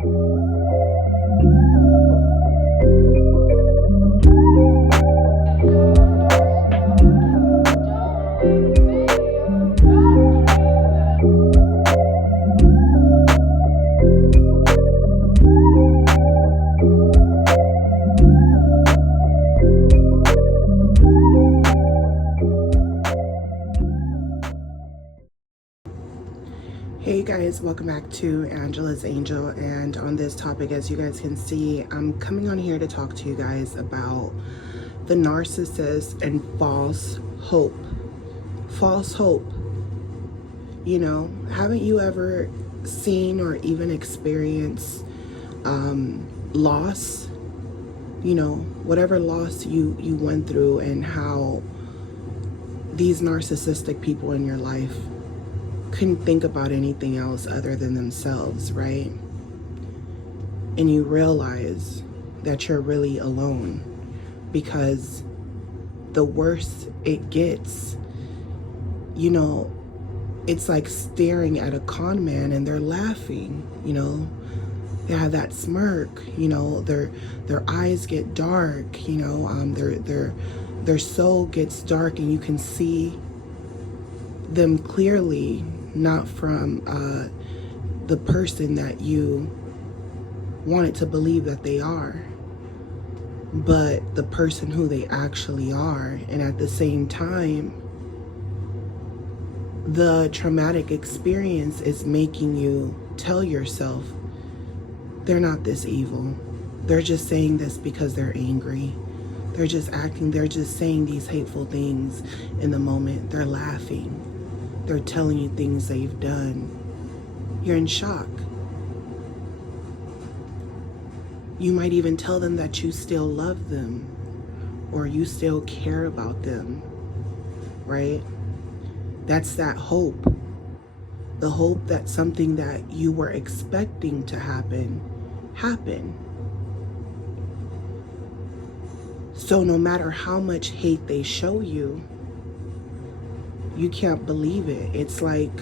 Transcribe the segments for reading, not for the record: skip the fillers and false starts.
Hey guys, welcome back to Angela's Angel, and on this topic, as you guys can see, I'm coming on here to talk to you guys about the narcissist and false hope. False hope. You know, haven't you ever seen or even experienced loss? You know, whatever loss you went through, and how these narcissistic people in your life couldn't think about anything else other than themselves, right? And you realize that you're really alone, because the worse it gets, you know, it's like staring at a con man and they're laughing, you know, they have that smirk, you know, their eyes get dark, you know, their soul gets dark, and you can see them clearly, not from the person that you wanted to believe that they are, but the person who they actually are. And at the same time, the traumatic experience is making you tell yourself, they're not this evil. They're just saying this because they're angry. They're just acting, they're just saying these hateful things in the moment. They're laughing. They're telling you things they've done. You're in shock. You might even tell them that you still love them, or you still care about them, right? That's that hope. The hope that something that you were expecting to happen, happened. So no matter how much hate they show you, you can't believe it. It's like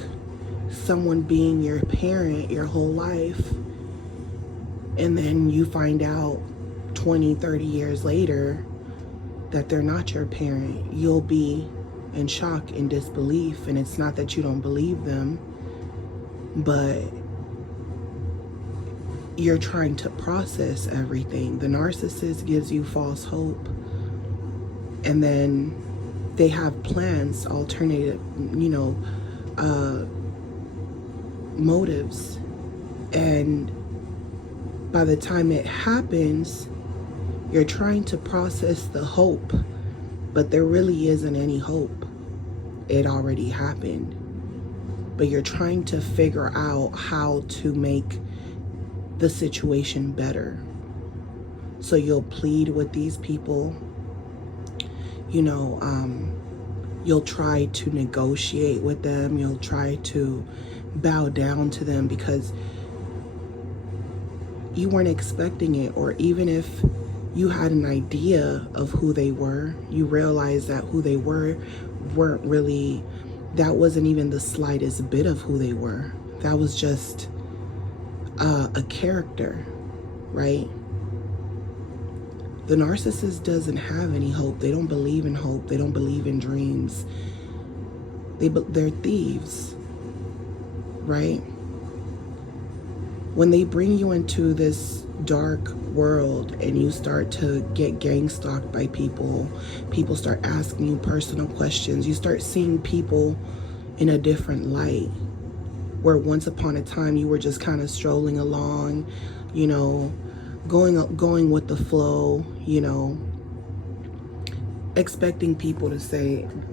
someone being your parent your whole life, and then you find out 20, 30 years later that they're not your parent. You'll be in shock and disbelief, and it's not that you don't believe them, but you're trying to process everything. The narcissist gives you false hope, and then they have plans, alternative, you know, motives. And by the time it happens, you're trying to process the hope, but there really isn't any hope. It already happened. But you're trying to figure out how to make the situation better. So you'll plead with these people, you know, you'll try to negotiate with them. You'll try to bow down to them because you weren't expecting it. Or even if you had an idea of who they were, you realized that who they weren't really, that wasn't even the slightest bit of who they were. That was just a character, right? The narcissist doesn't have any hope. They don't believe in hope. They don't believe in dreams. They're thieves, right? When they bring you into this dark world and you start to get gang stalked by people, people start asking you personal questions, you start seeing people in a different light, where once upon a time you were just kind of strolling along, you know, going with the flow, you know, expecting people to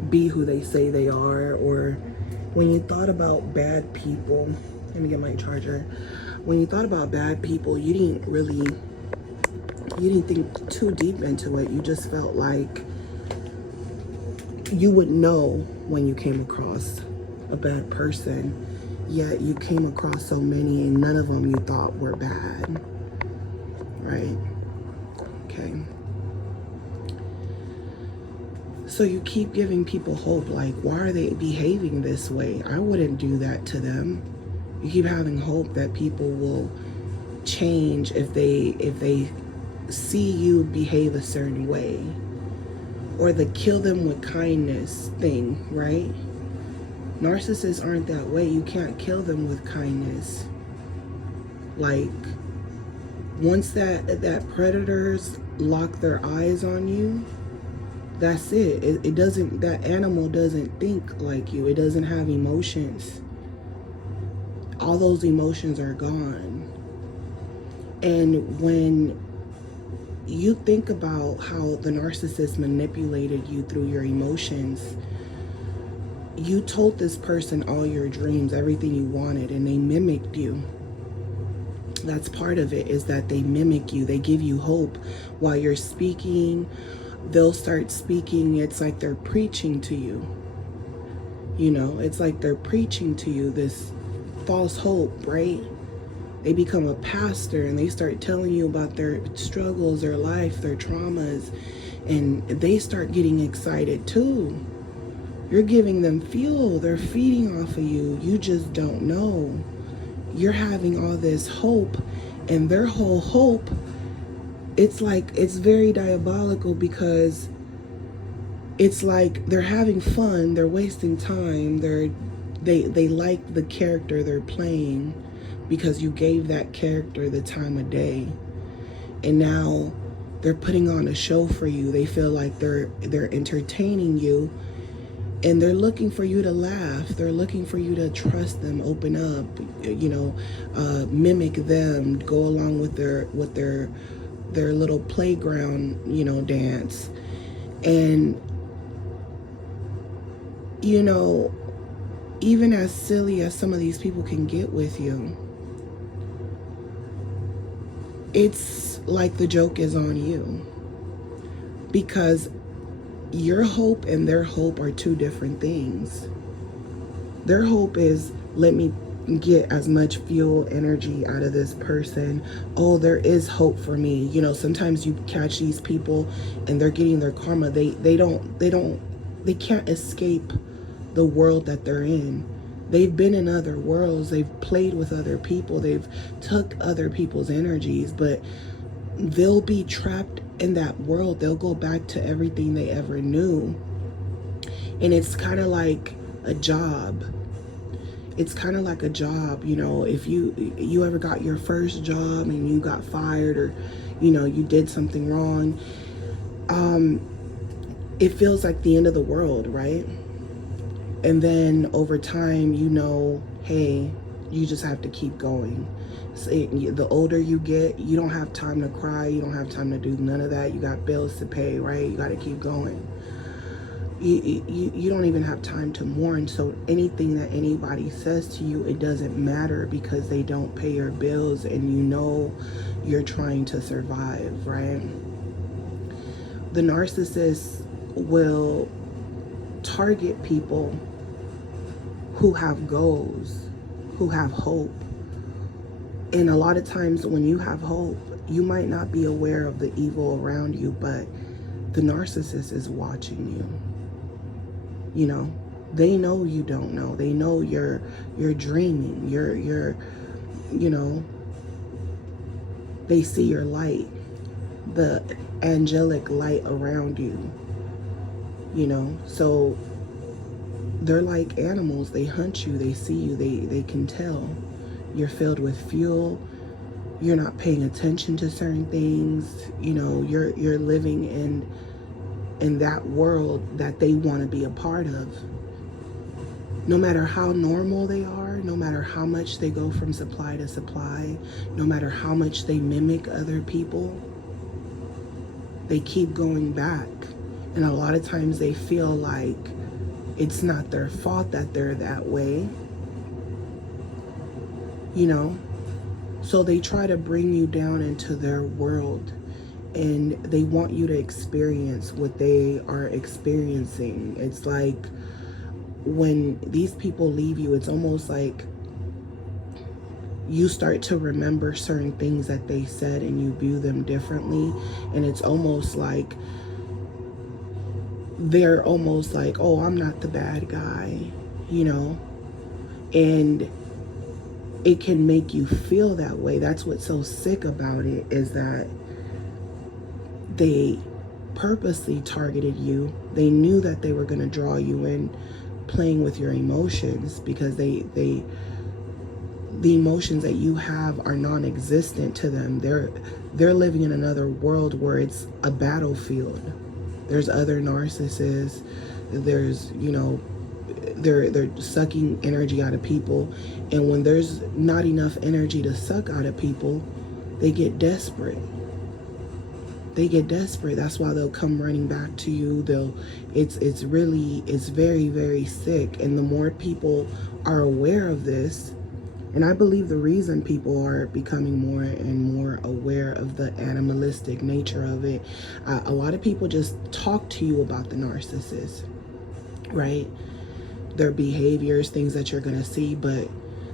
be who they say they are. Or when you thought about bad people, let me get my charger. When you thought about bad people, you didn't think too deep into it. You just felt like you would know when you came across a bad person, yet you came across so many and none of them you thought were bad. Right? Okay. So you keep giving people hope, like, why are they behaving this way? I wouldn't do that to them. You keep having hope that people will change if they see you behave a certain way, or the kill them with kindness thing, right? Narcissists aren't that way. You can't kill them with kindness. Like, once that predators lock their eyes on you, that's it. It doesn't, that animal doesn't think like you. It doesn't have emotions. All those emotions are gone. And when you think about how the narcissist manipulated you through your emotions, you told this person all your dreams, everything you wanted, and they mimicked you. That's part of it, is that they mimic you. They give you hope while you're speaking. They'll start speaking. It's like they're preaching to you. You know, it's like they're preaching to you this false hope, right? They become a pastor and they start telling you about their struggles, their life, their traumas, and they start getting excited too. You're giving them fuel. They're feeding off of you. You just don't know. You're having all this hope, and their whole hope, it's like, it's very diabolical, because it's like they're having fun, they're wasting time, they like the character they're playing because you gave that character the time of day, and now they're putting on a show for you. They feel like they're entertaining you, and they're looking for you to laugh. They're looking for you to trust them, open up, you know, mimic them, go along with their little playground, you know, dance. And, you know, even as silly as some of these people can get with you, it's like the joke is on you, because your hope and their hope are two different things. Their hope is, let me get as much fuel, energy out of this person. Oh, there is hope for me. You know, sometimes you catch these people and they're getting their karma. They can't escape the world that they're in. They've been in other worlds. They've played with other people. They've took other people's energies, but they'll be trapped in that world. They'll go back to everything they ever knew. And it's kind of like a job. It's kind of like a job, you know. If you ever got your first job and you got fired, or, you know, you did something wrong, it feels like the end of the world, right? And then over time, you know, hey, you just have to keep going. So the older you get, you don't have time to cry. You don't have time to do none of that. You got bills to pay, right? You got to keep going. You don't even have time to mourn. So anything that anybody says to you, it doesn't matter, because they don't pay your bills, and you know you're trying to survive, right? The narcissist will target people who have goals, who have hope. And a lot of times when you have hope, you might not be aware of the evil around you, but the narcissist is watching you. You know, they know you don't know. They know you're dreaming. You're you know, they see your light, the angelic light around you. You know, so they're like animals. They hunt you. They see you. They can tell you're filled with fuel. You're not paying attention to certain things. You know, you're living in that world that they want to be a part of. No matter how normal they are, no matter how much they go from supply to supply, no matter how much they mimic other people, they keep going back. And a lot of times they feel like it's not their fault that they're that way, you know? So they try to bring you down into their world, and they want you to experience what they are experiencing. It's like when these people leave you, it's almost like you start to remember certain things that they said, and you view them differently. And it's almost like they're almost like, oh, I'm not the bad guy, you know? And it can make you feel that way. That's what's so sick about it, is that they purposely targeted you. They knew that they were going to draw you in, playing with your emotions, because the emotions that you have are non-existent to them. They're living in another world where it's a battlefield. There's other narcissists. There's, you know, they're sucking energy out of people, and when there's not enough energy to suck out of people, they get desperate. That's why they'll come running back to you. It's very, very sick. And the more people are aware of this, and I believe the reason people are becoming more and more aware of the animalistic nature of it, a lot of people just talk to you about the narcissist, right? Their behaviors, things that you're going to see, but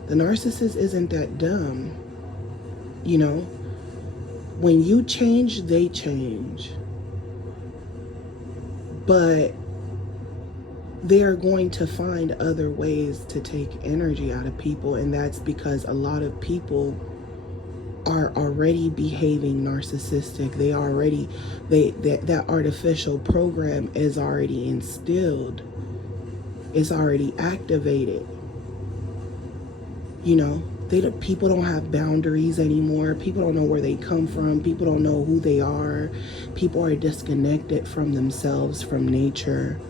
the narcissist isn't that dumb. You know, when you change, they change. But they are going to find other ways to take energy out of people, and that's because a lot of people are already behaving narcissistic. That artificial program is already instilled. It's already activated. You know, people don't have boundaries anymore. People don't know where they come from. People don't know who they are. People are disconnected from themselves, from nature.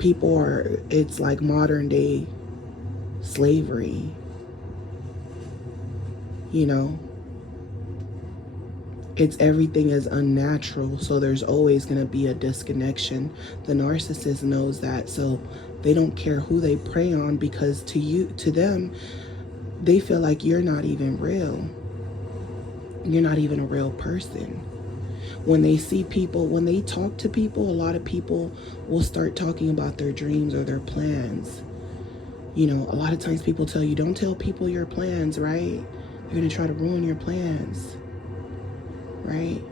It's like modern day slavery. You know, everything is unnatural, so there's always going to be a disconnection. The narcissist knows that, so they don't care who they prey on, because to them, they feel like you're not even real. You're not even a real person. When they see people, when they talk to people, a lot of people will start talking about their dreams or their plans. You know, a lot of times people tell you, don't tell people your plans, right? They're going to try to ruin your plans. Right?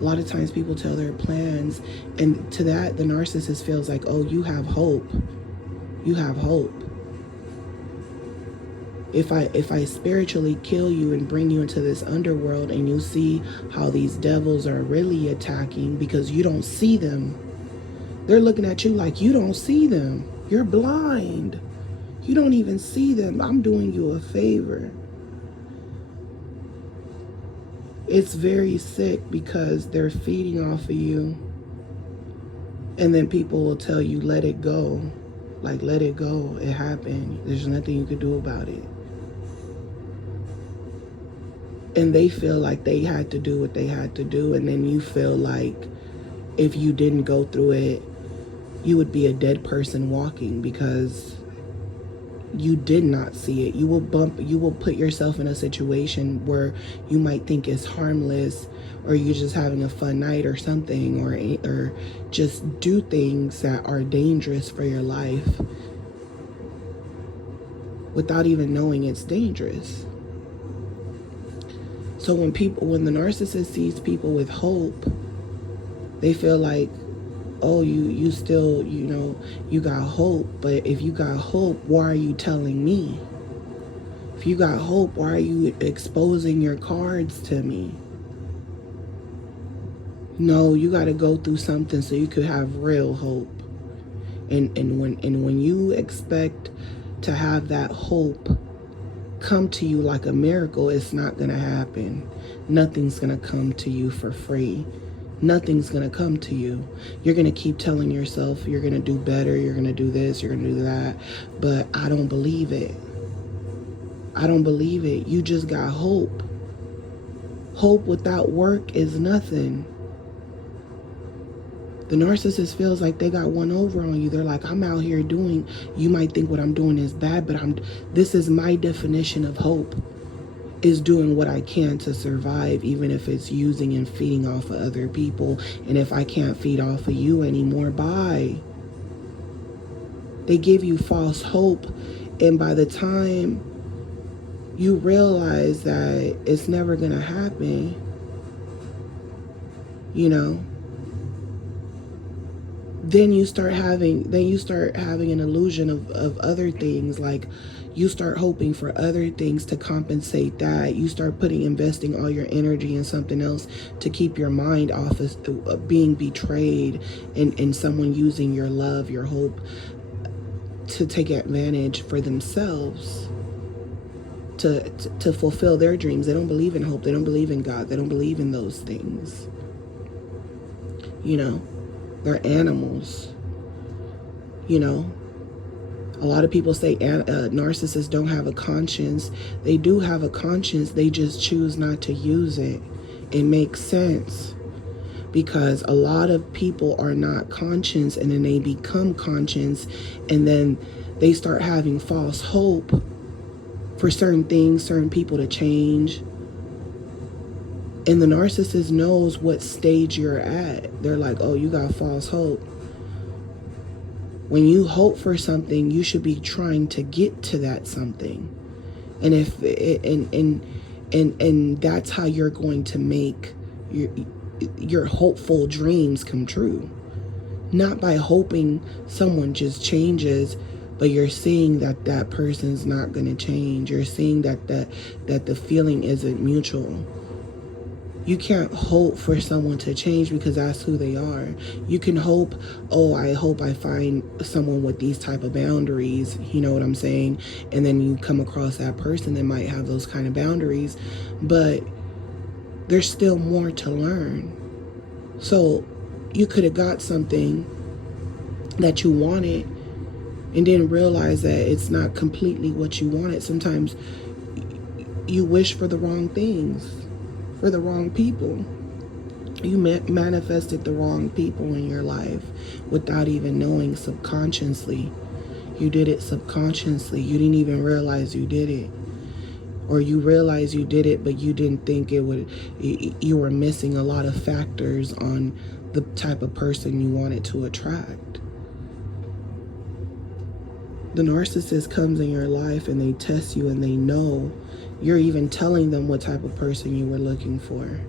A lot of times people tell their plans, and to that, the narcissist feels like, oh, you have hope. You have hope. If I spiritually kill you and bring you into this underworld, and you see how these devils are really attacking because you don't see them. They're looking at you like you don't see them. You're blind. You don't even see them. I'm doing you a favor. It's very sick, because they're feeding off of you. And then people will tell you, let it go. Like, let it go. It happened. There's nothing you could do about it. And they feel like they had to do what they had to do. And then you feel like if you didn't go through it, you would be a dead person walking, because you did not see it. You will put yourself in a situation where you might think it's harmless, or you're just having a fun night or something, or just do things that are dangerous for your life without even knowing it's dangerous. So when the narcissist sees people with hope, they feel like, oh, you still, you know, you got hope. But if you got hope, why are you telling me? If you got hope, why are you exposing your cards to me? No, you got to go through something so you could have real hope. And when you expect to have that hope come to you like a miracle, it's not going to happen. Nothing's going to come to you for free. Nothing's going to come to you. You're going to keep telling yourself you're going to do better, you're going to do this, you're going to do that. But I don't believe it. I don't believe it. You just got hope. Hope without work is nothing. The narcissist feels like they got one over on you. They're like, I'm out here doing, you might think what I'm doing is bad, but this is my definition of hope. Is doing what I can to survive, even if it's using and feeding off of other people. And if I can't feed off of you anymore, bye. They give you false hope, and by the time you realize that it's never gonna happen, you know, then you start having an illusion of other things. Like, you start hoping for other things to compensate that. You start investing all your energy in something else to keep your mind off of being betrayed, and someone using your love, your hope, to take advantage for themselves, to fulfill their dreams. They don't believe in hope. They don't believe in God. They don't believe in those things. You know, they're animals. You know, a lot of people say narcissists don't have a conscience. They do have a conscience. They just choose not to use it. It makes sense, because a lot of people are not conscious, and then they become conscious, and then they start having false hope for certain things, certain people to change. And the narcissist knows what stage you're at. They're like, oh, you got false hope. When you hope for something, you should be trying to get to that something. And if and that's how you're going to make your hopeful dreams come true. Not by hoping someone just changes, but you're seeing that that person's not going to change. You're seeing that the feeling isn't mutual. You can't hope for someone to change because that's who they are. You can hope, oh, I hope I find someone with these type of boundaries, you know what I'm saying? And then you come across that person that might have those kind of boundaries, but there's still more to learn. So you could have got something that you wanted and didn't realize that it's not completely what you wanted. Sometimes you wish for the wrong things, for the wrong people. You manifested the wrong people in your life without even knowing. Subconsciously, you did it subconsciously. You didn't even realize you did it. Or you realized you did it, but you didn't think it would. You were missing a lot of factors on the type of person you wanted to attract. The narcissist comes in your life and they test you, and they know. You're even telling them what type of person you were looking for.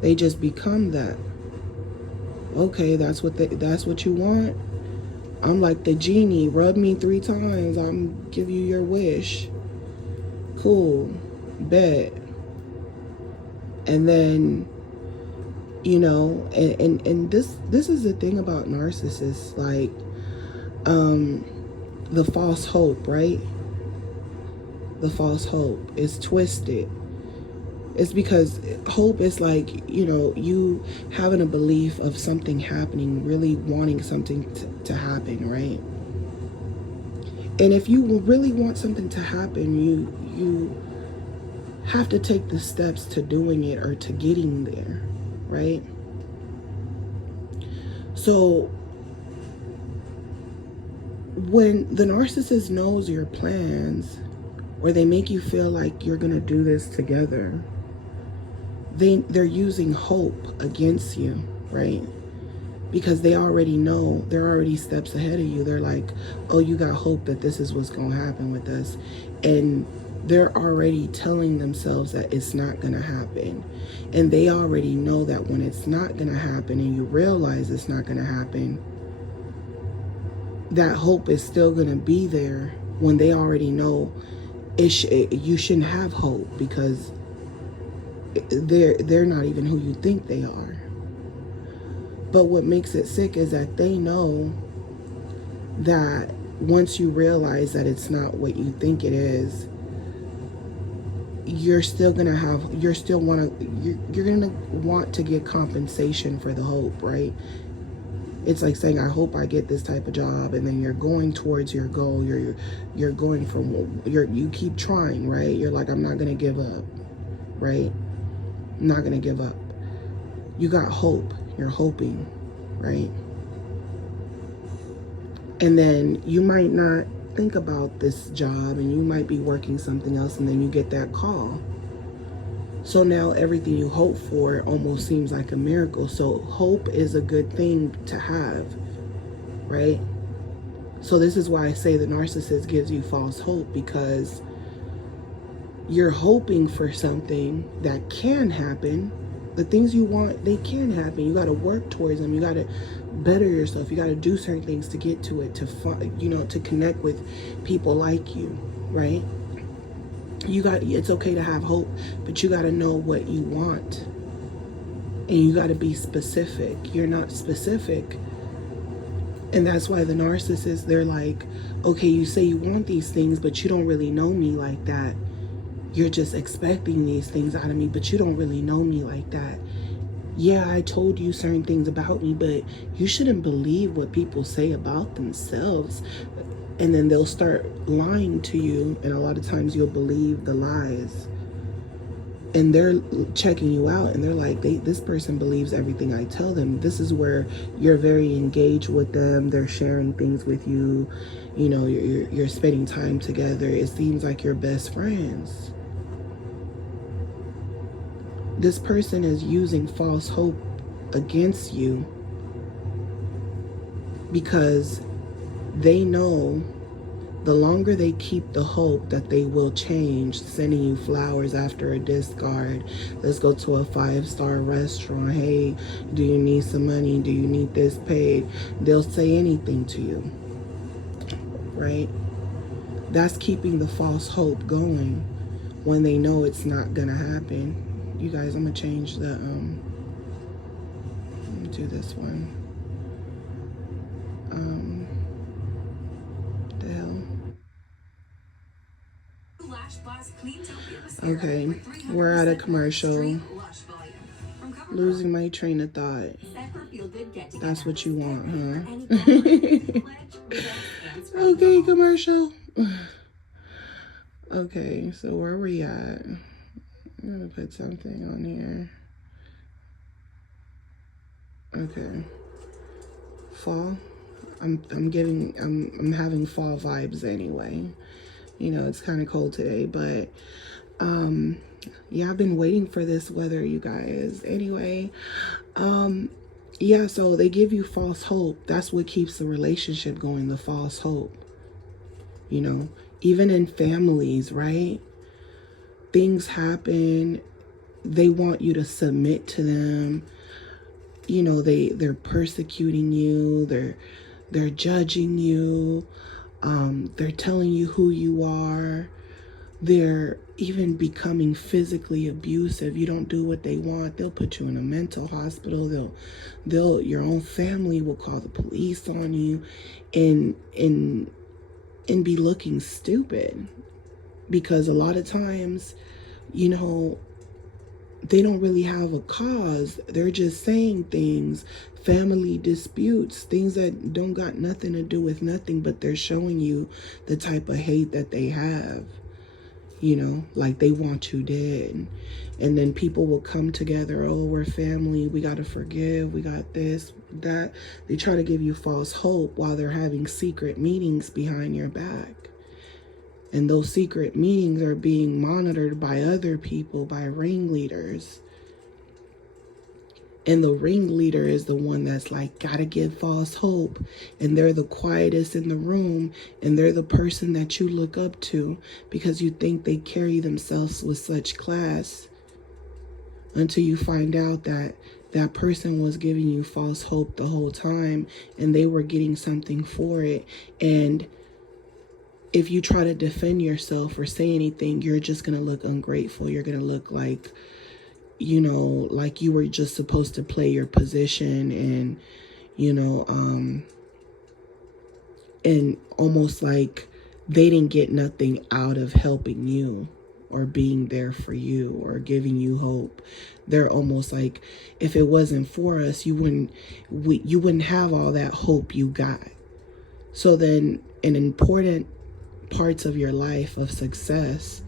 They just become that. Okay, that's what you want. I'm like the genie. Rub me 3 times. I'm give you your wish. Cool. Bet. And then, you know, and this is the thing about narcissists, like the false hope, right? The false hope is twisted. It's because hope is like, you know, you having a belief of something happening, really wanting something to happen, right? And if you really want something to happen, you have to take the steps to doing it or to getting there, right? So when the narcissist knows your plans, or they make you feel like you're gonna do this together, they're using hope against you, right? Because they already know, they're already steps ahead of you. They're like, oh, you got hope that this is what's gonna happen with us. And they're already telling themselves that it's not gonna happen. And they already know that when it's not gonna happen and you realize it's not gonna happen, that hope is still gonna be there, when they already know you shouldn't have hope, because they're not even who you think they are. But what makes it sick is that they know that once you realize that it's not what you think it is, you're gonna want to get compensation for the hope, right? It's like saying, I hope I get this type of job, and then you're going towards your goal. You're going from, you keep trying, right? You're like, I'm not gonna give up, right? I'm not gonna give up. You got hope. You're hoping, right? And then you might not think about this job, and you might be working something else, and then you get that call. So now everything you hope for almost seems like a miracle. So hope is a good thing to have, right? So this is why I say the narcissist gives you false hope, because you're hoping for something that can happen. The things you want, they can happen. You got to work towards them. You got to better yourself. You got to do certain things to get to it, to find, you know, to connect with people like you, right? It's okay to have hope, but you got to know what you want. And you got to be specific. You're not specific. And that's why the narcissists, they're like, okay, you say you want these things, but you don't really know me like that. You're just expecting these things out of me, but you don't really know me like that. Yeah, I told you certain things about me, but you shouldn't believe what people say about themselves. And then they'll start lying to you, and a lot of times you'll believe the lies. And they're checking you out, and they're like, this person believes everything I tell them. This is where you're very engaged with them. They're sharing things with you. You know, you're spending time together. It seems like you're best friends. This person is using false hope against you because they know the longer they keep the hope that they will change, sending you flowers after a discard, let's go to a 5-star restaurant, hey, do you need some money, do you need this paid, they'll say anything to you, right? That's keeping the false hope going when they know it's not gonna happen. You guys, I'm gonna change the let me do this one. The hell. Okay, we're at a commercial. Losing my train of thought. That's what you want, huh? Okay, commercial. Okay, so where are we at? I'm gonna put something on here. Okay. Fall. I'm having fall vibes anyway. You know, it's kind of cold today, but yeah, I've been waiting for this weather, you guys. Anyway, yeah, so they give you false hope. That's what keeps the relationship going, the false hope. You know, even in families, right? Things happen. They want you to submit to them. You know, they're persecuting you. They're judging you. They're telling you who you are. They're even becoming physically abusive. You don't do what they want, they'll put you in a mental hospital. Your own family will call the police on you and be looking stupid. Because a lot of times, you know, they don't really have a cause. They're just saying things, family disputes, things that don't got nothing to do with nothing, but they're showing you the type of hate that they have. You know, like they want you dead. And then people will come together, oh, we're family, we got to forgive, we got this, that. They try to give you false hope while they're having secret meetings behind your back. And those secret meetings are being monitored by other people, by ringleaders. And the ringleader is the one that's like, gotta give false hope. And they're the quietest in the room. And they're the person that you look up to because you think they carry themselves with such class. Until you find out that that person was giving you false hope the whole time. And they were getting something for it. And if you try to defend yourself or say anything, you're just going to look ungrateful. You're going to look like, you know, like you were just supposed to play your position and, you know, and almost like they didn't get nothing out of helping you or being there for you or giving you hope. They're almost like, if it wasn't for us, you wouldn't have all that hope you got. So then an important parts of your life of success,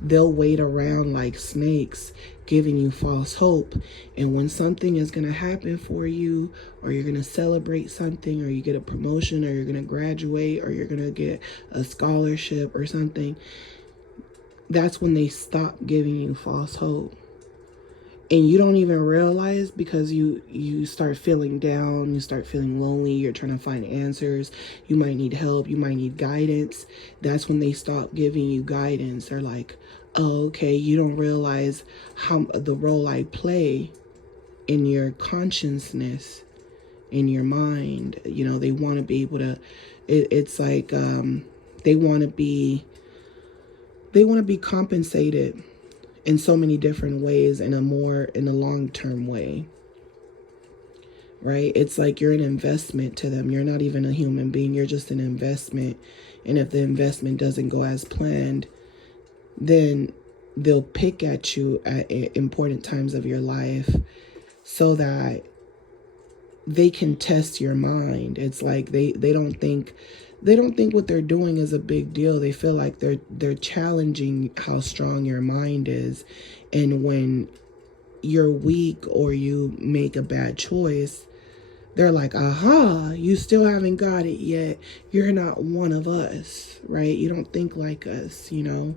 they'll wait around like snakes giving you false hope. And when something is going to happen for you, or you're going to celebrate something, or you get a promotion, or you're going to graduate, or you're going to get a scholarship or something, that's when they stop giving you false hope. And you don't even realize because you start feeling down, you start feeling lonely, you're trying to find answers, you might need help, you might need guidance. That's when they stop giving you guidance. They're like, oh, okay, you don't realize how the role I play in your consciousness. in your mind. You know, they want to be able to, it's like they want to be compensated in so many different ways, in a long-term way, right? It's like you're an investment to them. You're not even a human being. You're just an investment. And if the investment doesn't go as planned, then they'll pick at you at important times of your life so that they can test your mind. It's like they don't think what they're doing is a big deal. They feel like they're challenging how strong your mind is. And when you're weak or you make a bad choice, they're like, aha, you still haven't got it yet. You're not one of us, right? You don't think like us, you know?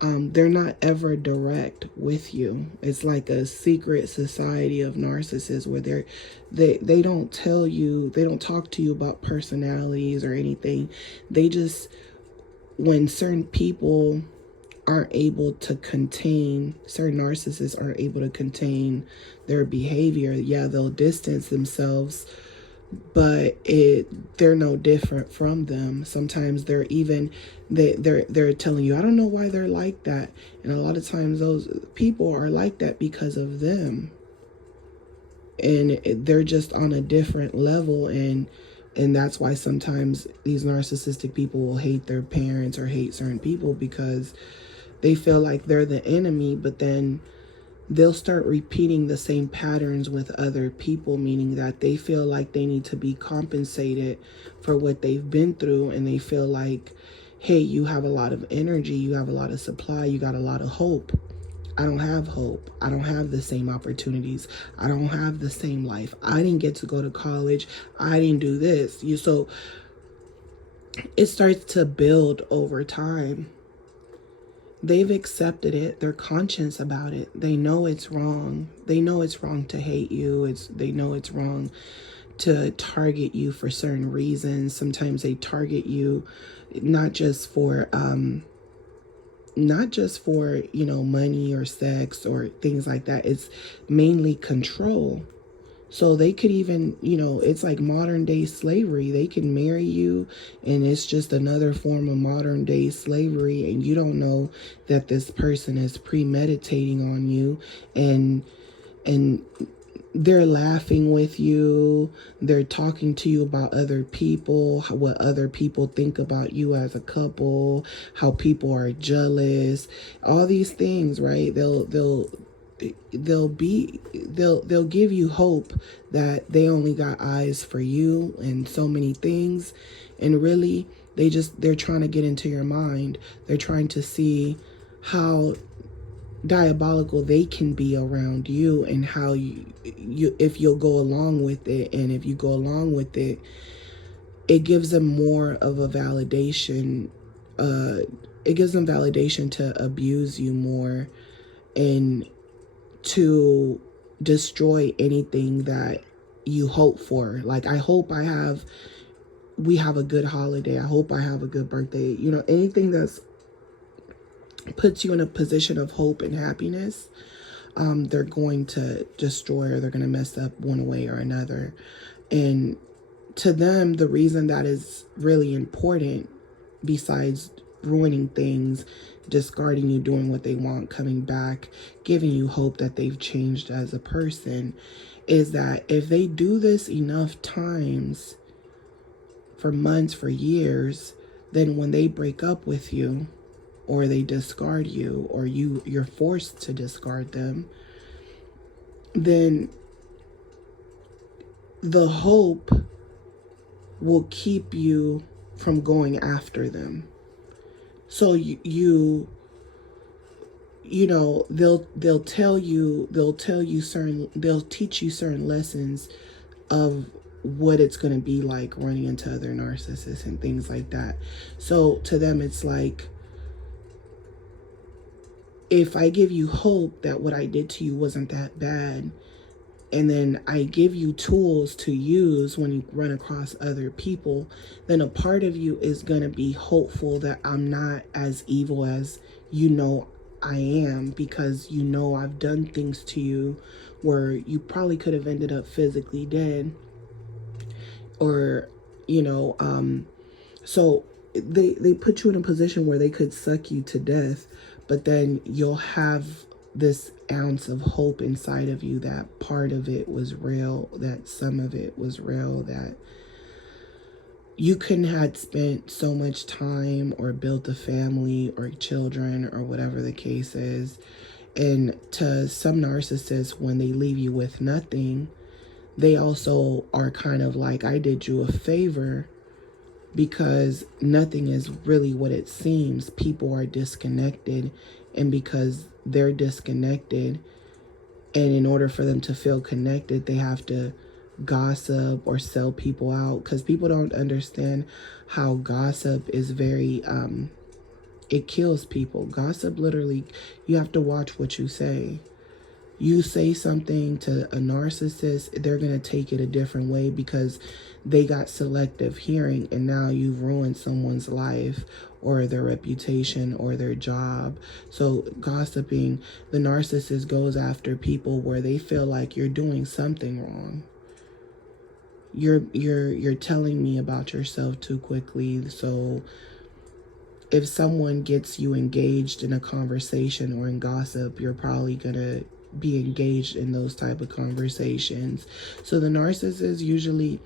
They're not ever direct with you. It's like a secret society of narcissists where they don't tell you, they don't talk to you about personalities or anything. They just, when certain people aren't able to contain, certain narcissists aren't able to contain their behavior, yeah, they'll distance themselves, but they're no different from them. Sometimes they're telling you, I don't know why they're like that. And a lot of times those people are like that because of them. And they're just on a different level, and that's why sometimes these narcissistic people will hate their parents or hate certain people, because they feel like they're the enemy, but then they'll start repeating the same patterns with other people, meaning that they feel like they need to be compensated for what they've been through. And they feel like, hey, you have a lot of energy, you have a lot of supply, you got a lot of hope. I don't have hope. I don't have the same opportunities. I don't have the same life. I didn't get to go to college. I didn't do this. So it starts to build over time. They've accepted it. They're conscious about it. They know it's wrong. They know it's wrong to hate you. They know it's wrong to target you for certain reasons. Sometimes they target you not just for money or sex or things like that. It's mainly control. So they could even, it's like modern day slavery. They can marry you, and it's just another form of modern day slavery. And you don't know that this person is premeditating on you, and they're laughing with you. They're talking to you about other people, what other people think about you as a couple, how people are jealous, all these things, right? They'll give you hope that they only got eyes for you and so many things. And really, they're trying to get into your mind. They're trying to see how diabolical they can be around you, and how you if you'll go along with it. And if you go along with it, it gives them more of a validation. It gives them validation to abuse you more and to destroy anything that you hope for. Like, I hope we have a good holiday. I hope I have a good birthday. Anything that's puts you in a position of hope and happiness, they're going to destroy, or they're going to mess up one way or another. And to them, the reason that is really important, besides ruining things, discarding you, doing what they want, coming back, giving you hope that they've changed as a person, is that if they do this enough times, for months, for years, then when they break up with you, or they discard you, or you're forced to discard them, then the hope will keep you from going after them. So they'll teach you certain lessons of what it's going to be like running into other narcissists and things like that. So to them, it's like, if I give you hope that what I did to you wasn't that bad, and then I give you tools to use when you run across other people, then a part of you is going to be hopeful that I'm not as evil as I am, because I've done things to you where you probably could have ended up physically dead. or, you know, so they put you in a position where they could suck you to death, but then you'll have this ounce of hope inside of you that part of it was real, that some of it was real, that you couldn't have spent so much time or built a family or children or whatever the case is. And to some narcissists, when they leave you with nothing, they also are kind of like, I did you a favor, because nothing is really what it seems. People are disconnected, and because they're disconnected, and in order for them to feel connected, they have to gossip or sell people out, because people don't understand how gossip is very it kills people. Gossip, literally, you have to watch what you say. You say something to a narcissist, they're going to take it a different way because they got selective hearing, and now you've ruined someone's life or their reputation or their job. So gossiping, the narcissist goes after people where they feel like you're doing something wrong. You're telling me about yourself too quickly. So if someone gets you engaged in a conversation or in gossip, you're probably gonna be engaged in those type of conversations. So the narcissist usually,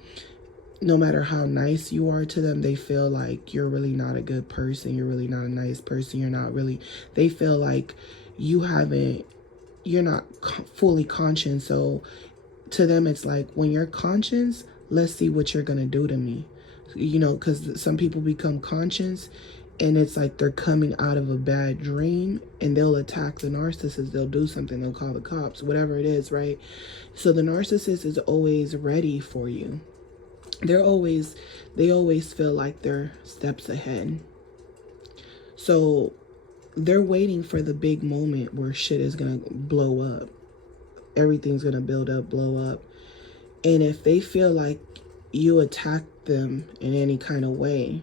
no matter how nice you are to them, they feel like you're really not a good person. You're really not a nice person. You're not really, they feel like you're not fully conscious. So to them, it's like, when you're conscious, let's see what you're going to do to me. You know, because some people become conscious and it's like they're coming out of a bad dream, and they'll attack the narcissist. They'll do something. They'll call the cops, whatever it is, right? So the narcissist is always ready for you. They always feel like they're steps ahead. So they're waiting for the big moment where shit is going to blow up. Everything's going to build up, blow up. And if they feel like you attack them in any kind of way,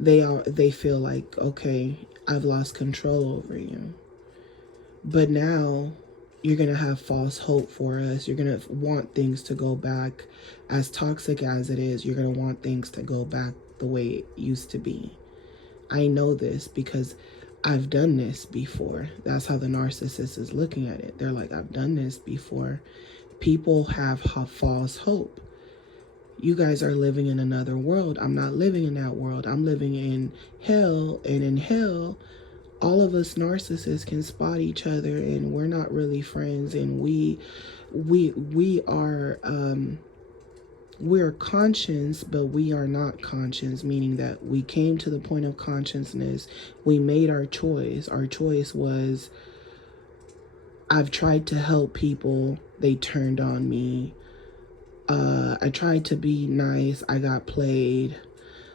they feel like, okay, I've lost control over you. But now you're going to have false hope for us. You're going to want things to go back. As toxic as it is, you're going to want things to go back the way it used to be. I know this because I've done this before. That's how the narcissist is looking at it. They're like, I've done this before. People have false hope. You guys are living in another world. I'm not living in that world. I'm living in hell. And in hell, all of us narcissists can spot each other, and we're not really friends. And we're conscious, but we are not conscious, meaning that we came to the point of consciousness. We made our choice. Our choice was, I've tried to help people. They turned on me. I tried to be nice. I got played.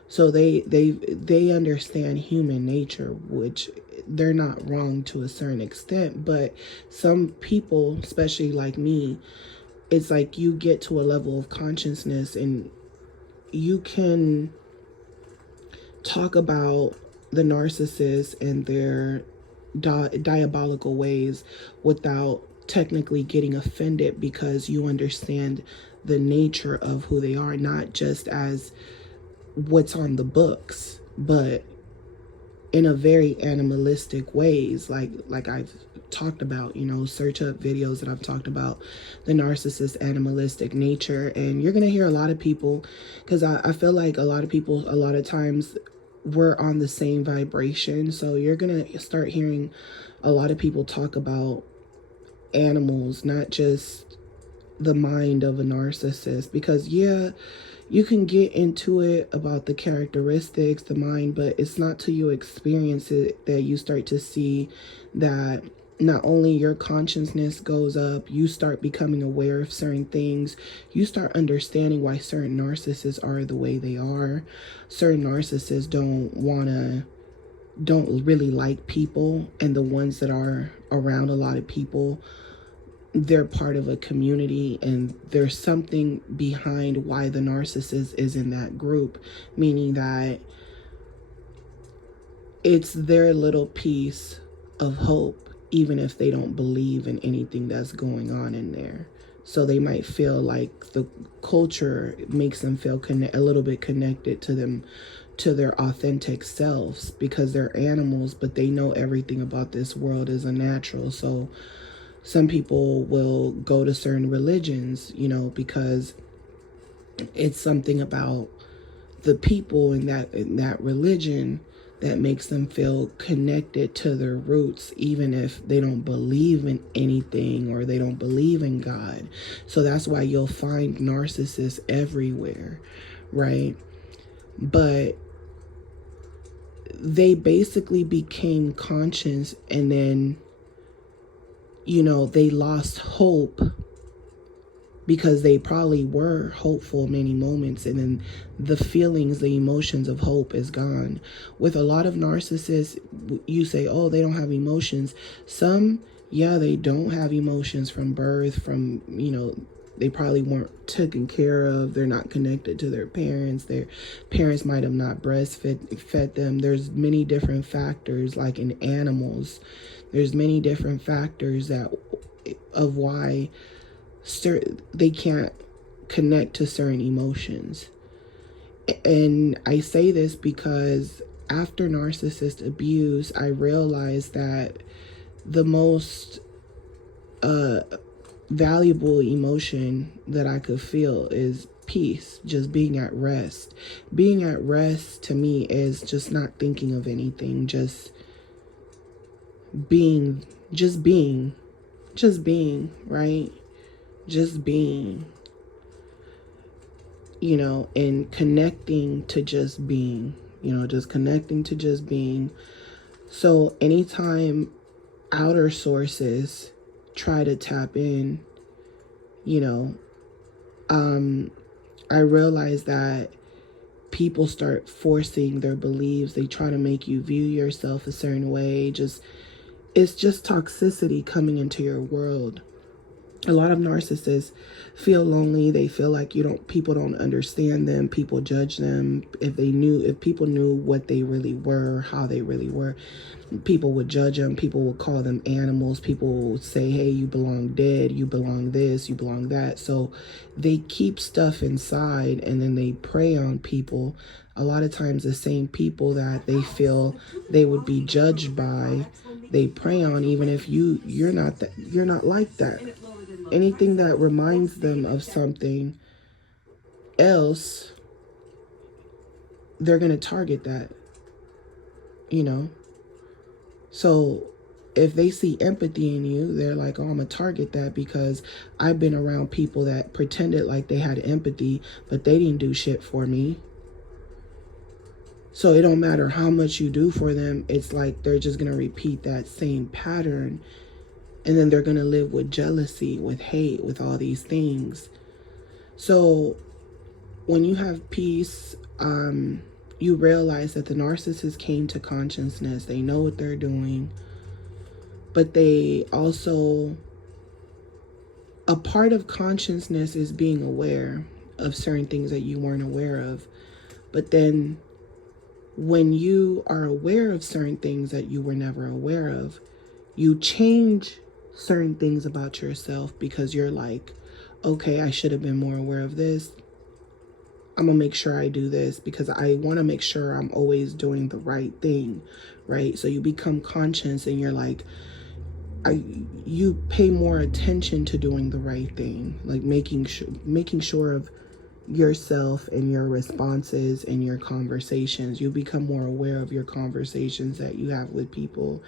So they understand human nature, which they're not wrong to a certain extent. But some people, especially like me, it's like you get to a level of consciousness and you can talk about the narcissist and their diabolical ways without technically getting offended, because you understand the nature of who they are, not just as what's on the books, but in a very animalistic ways, like I've talked about. You know, search up videos that I've talked about the narcissist animalistic nature, and you're gonna hear a lot of people, because I feel like a lot of people, a lot of times, we're on the same vibration. So you're gonna start hearing a lot of people talk about animals, not just the mind of a narcissist, because yeah, you can get into it about the characteristics, the mind, but it's not till you experience it that you start to see that not only your consciousness goes up, you start becoming aware of certain things. You start understanding why certain narcissists are the way they are. Certain narcissists don't really like people, and the ones that are around a lot of people, they're part of a community, and there's something behind why the narcissist is in that group, meaning that it's their little piece of hope, even if they don't believe in anything that's going on in there. So they might feel like the culture makes them feel a little bit connected to them, to their authentic selves, because they're animals, but they know everything about this world is unnatural. So some people will go to certain religions, you know, because it's something about the people in that religion that makes them feel connected to their roots, even if they don't believe in anything or they don't believe in God. So that's why you'll find narcissists everywhere, right? But they basically became conscious, and then, you know, they lost hope, because they probably were hopeful many moments, and then the feelings, the emotions of hope is gone. With a lot of narcissists, you say, oh, they don't have emotions. Some, yeah, they don't have emotions from birth, from, you know, they probably weren't taken care of. They're not connected to their parents. Their parents might have not breastfed them. There's many different factors, like in animals. There's many different factors of why they can't connect to certain emotions. And I say this because after narcissist abuse, I realized that the most valuable emotion that I could feel is peace, just being at rest. Being at rest to me is just not thinking of anything, just being, right? Just being, you know, and connecting to just being, you know, just connecting to just being. So anytime outer sources try to tap in, you know, I realize that people start forcing their beliefs. They try to make you view yourself a certain way. It's just toxicity coming into your world. A lot of narcissists feel lonely. They feel like people don't understand them. People judge them. If people knew what they really were, how they really were, people would judge them. People would call them animals. People would say, hey, you belong dead. You belong this, you belong that. So they keep stuff inside, and then they prey on people. A lot of times the same people that they feel they would be judged by, they prey on, even if you're not like that. Anything that reminds them of something else, they're going to target that, you know. So if they see empathy in you, they're like, oh, I'm going to target that, because I've been around people that pretended like they had empathy, but they didn't do shit for me. So it don't matter how much you do for them. It's like they're just going to repeat that same pattern. And then they're going to live with jealousy, with hate, with all these things. So when you have peace, you realize that the narcissist came to consciousness. They know what they're doing. But they also, a part of consciousness is being aware of certain things that you weren't aware of. But then when you are aware of certain things that you were never aware of, you change certain things about yourself, because you're like, okay, I should have been more aware of this. I'm gonna make sure I do this, because I want to make sure I'm always doing the right thing, right? So you become conscious, and you're like, you pay more attention to doing the right thing, like making sure of yourself and your responses and your conversations. You become more aware of your conversations that you have with people,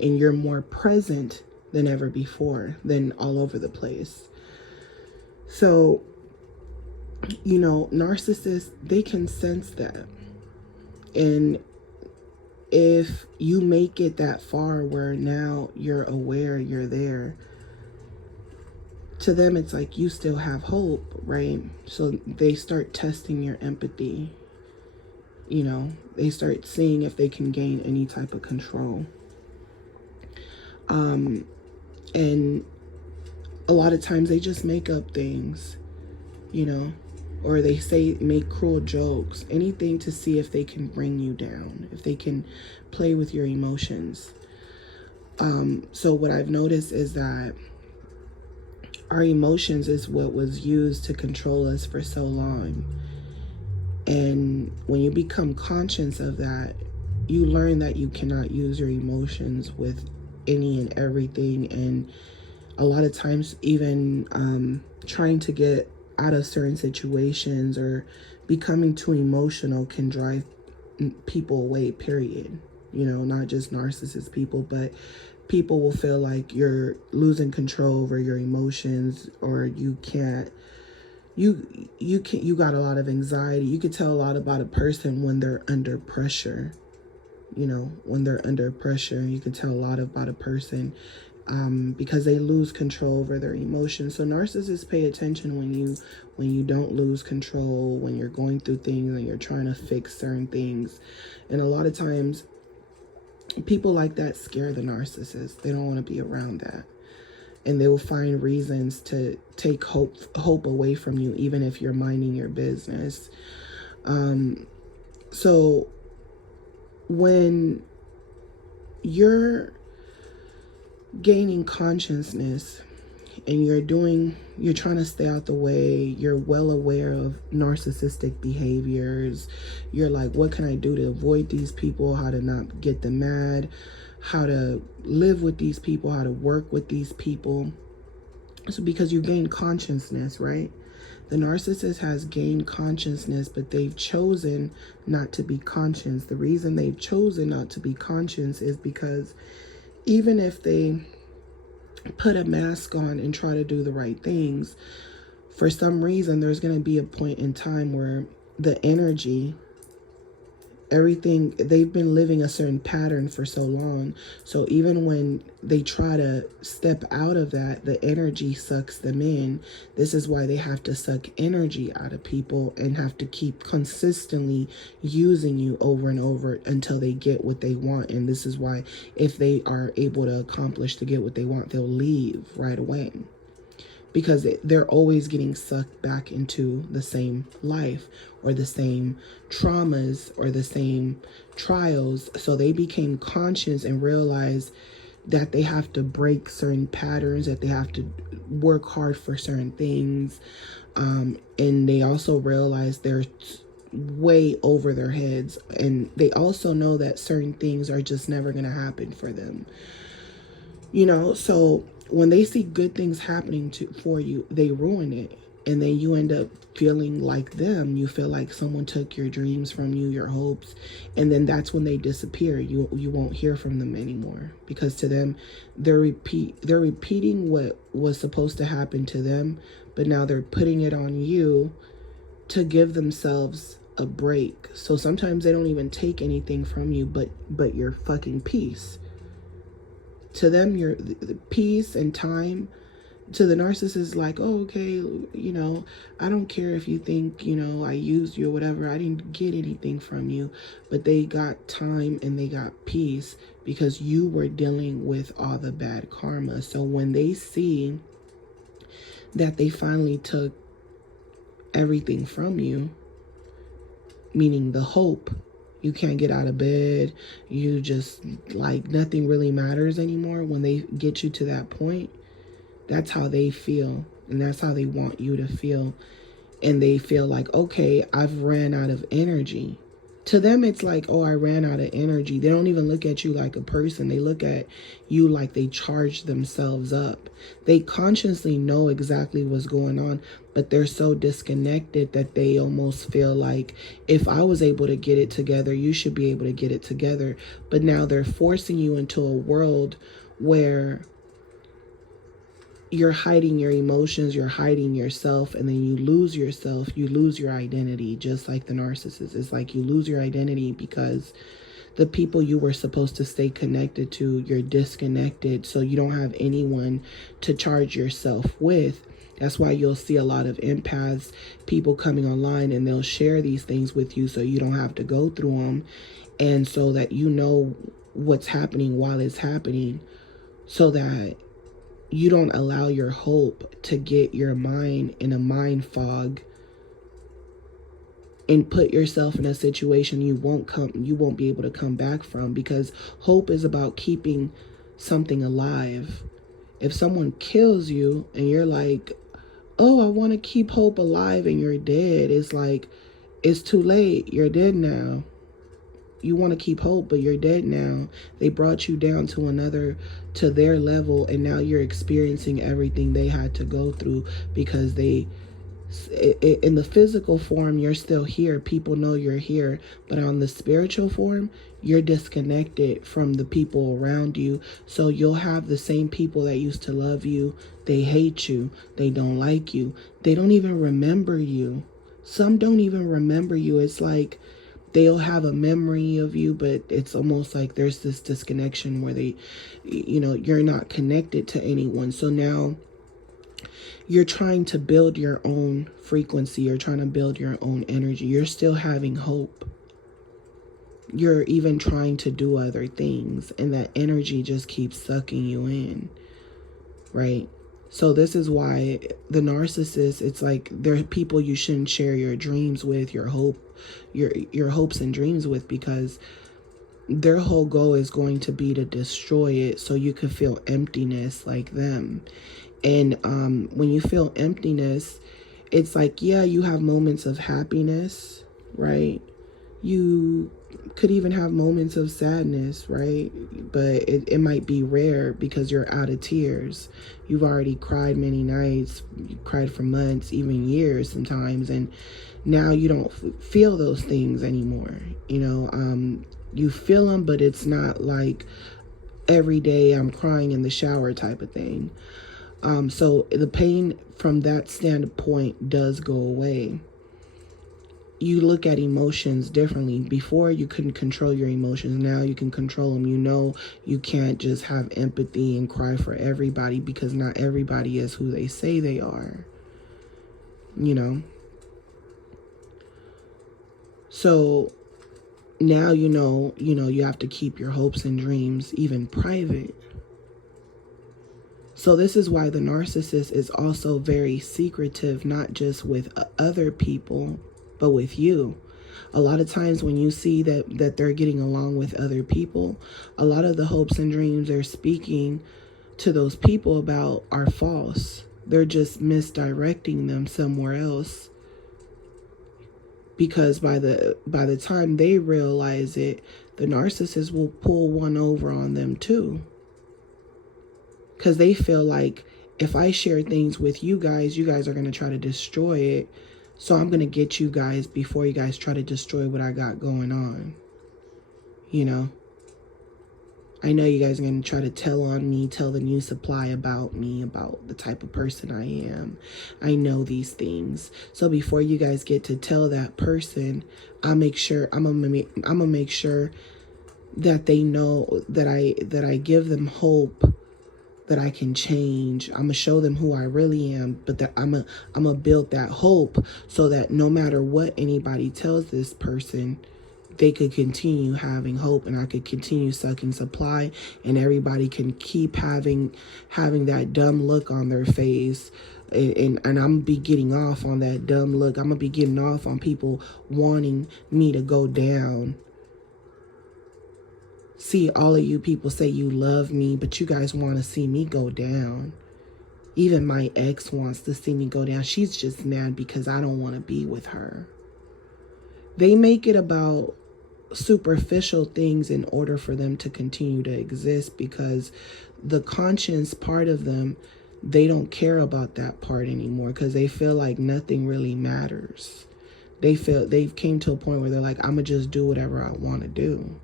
and you're more present than ever before, than all over the place. So, you know, narcissists, they can sense that. And if you make it that far where now you're aware, you're there, to them it's like you still have hope, right? So they start testing your empathy. You know, they start seeing if they can gain any type of control. And a lot of times they just make up things, you know, or they make cruel jokes, anything to see if they can bring you down, if they can play with your emotions. So what I've noticed is that our emotions is what was used to control us for so long. And when you become conscious of that, you learn that you cannot use your emotions with any and everything. And a lot of times, even trying to get out of certain situations or becoming too emotional can drive people away, period. You know, not just narcissist people, but people will feel like you're losing control over your emotions, or you can't, you got a lot of anxiety. You could tell a lot about a person when they're under pressure. You know, when they're under pressure, you can tell a lot about a person because they lose control over their emotions. So narcissists pay attention when you don't lose control, when you're going through things and you're trying to fix certain things. And a lot of times people like that scare the narcissist. They don't want to be around that. And they will find reasons to take hope away from you, even if you're minding your business. So when you're gaining consciousness and you're trying to stay out the way, you're well aware of narcissistic behaviors, you're like, what can I do to avoid these people, how to not get them mad, how to live with these people, how to work with these people. So because you gain consciousness, right? The narcissist has gained consciousness, but they've chosen not to be conscious. The reason they've chosen not to be conscious is because even if they put a mask on and try to do the right things, for some reason, there's going to be a point in time where the energy, everything, they've been living a certain pattern for so long. So even when they try to step out of that, the energy sucks them in. This is why they have to suck energy out of people and have to keep consistently using you over and over until they get what they want. And this is why if they are able to accomplish to get what they want, they'll leave right away. Because they're always getting sucked back into the same life or the same traumas or the same trials. So they became conscious and realized that they have to break certain patterns, that they have to work hard for certain things. And they also realize they're way over their heads. And they also know that certain things are just never going to happen for them. You know, so when they see good things happening for you, they ruin it. And then you end up feeling like them. You feel like someone took your dreams from you, your hopes. And then that's when they disappear. You won't hear from them anymore. Because to them, they're repeating what was supposed to happen to them. But now they're putting it on you to give themselves a break. So sometimes they don't even take anything from you but your fucking peace. To them, your peace and time. To the narcissist, like, oh, okay, you know, I don't care if you think, you know, I used you or whatever. I didn't get anything from you. But they got time and they got peace because you were dealing with all the bad karma. So when they see that they finally took everything from you, meaning the hope, you can't get out of bed, you just, like, nothing really matters anymore. When they get you to that point, that's how they feel. And that's how they want you to feel. And they feel like, okay, I've ran out of energy. To them, it's like, oh, I ran out of energy. They don't even look at you like a person. They look at you like they charged themselves up. They consciously know exactly what's going on, but they're so disconnected that they almost feel like, if I was able to get it together, you should be able to get it together. But now they're forcing you into a world where you're hiding your emotions, you're hiding yourself, and then you lose yourself, you lose your identity, just like the narcissist. It's like you lose your identity because the people you were supposed to stay connected to, you're disconnected, so you don't have anyone to charge yourself with. That's why you'll see a lot of empaths, people coming online, and they'll share these things with you so you don't have to go through them, and so that you know what's happening while it's happening, so that you don't allow your hope to get your mind in a mind fog and put yourself in a situation you won't be able to come back from, because hope is about keeping something alive. If someone kills you and you're like, oh, I want to keep hope alive, and you're dead, it's like, it's too late. You're dead now. You want to keep hope, but you're dead now. They brought you down to their level, and now you're experiencing everything they had to go through because in the physical form, you're still here. People know you're here. But on the spiritual form, you're disconnected from the people around you. So you'll have the same people that used to love you. They hate you. They don't like you. They don't even remember you. Some don't even remember you. It's like they'll have a memory of you, but it's almost like there's this disconnection where you're not connected to anyone. So now you're trying to build your own frequency. You're trying to build your own energy. You're still having hope. You're even trying to do other things, and that energy just keeps sucking you in, right? So this is why the narcissist, it's like they're people you shouldn't share your dreams with, your hopes and dreams with, because their whole goal is going to be to destroy it so you can feel emptiness like them. And when you feel emptiness, it's like, yeah, you have moments of happiness, right? You could even have moments of sadness, right? But it might be rare because you're out of tears. You've already cried many nights, you cried for months, even years sometimes, and now you don't feel those things anymore. You feel them, but it's not like every day I'm crying in the shower type of thing. So the pain from that standpoint does go away. You look at emotions differently. Before, you couldn't control your emotions. Now you can control them. You can't just have empathy and cry for everybody, because not everybody is who they say they are. So now you have to keep your hopes and dreams even private. So this is why the narcissist is also very secretive, not just with other people, but with you. A lot of times when you see that they're getting along with other people, a lot of the hopes and dreams they're speaking to those people about are false. They're just misdirecting them somewhere else. Because by the time they realize it, the narcissist will pull one over on them too. Because they feel like, if I share things with you guys are going to try to destroy it. So I'm going to get you guys before you guys try to destroy what I got going on. I know you guys are going to try to tell the new supply about me, about the type of person I am. I know these things. So before you guys get to tell that person, I'm going to make sure that they know that I give them hope, that I can change. I'm going to show them who I really am, but that I'm going to build that hope so that no matter what anybody tells this person, they could continue having hope, and I could continue sucking supply, and everybody can keep having that dumb look on their face. And I'm going to be getting off on that dumb look. I'm going to be getting off on people wanting me to go down. See, all of you people say you love me, but you guys want to see me go down. Even my ex wants to see me go down. She's just mad because I don't want to be with her. They make it about superficial things in order for them to continue to exist, because the conscience part of them, they don't care about that part anymore, because they feel like nothing really matters. They've came to a point where they're like, I'm going to just do whatever I want to do.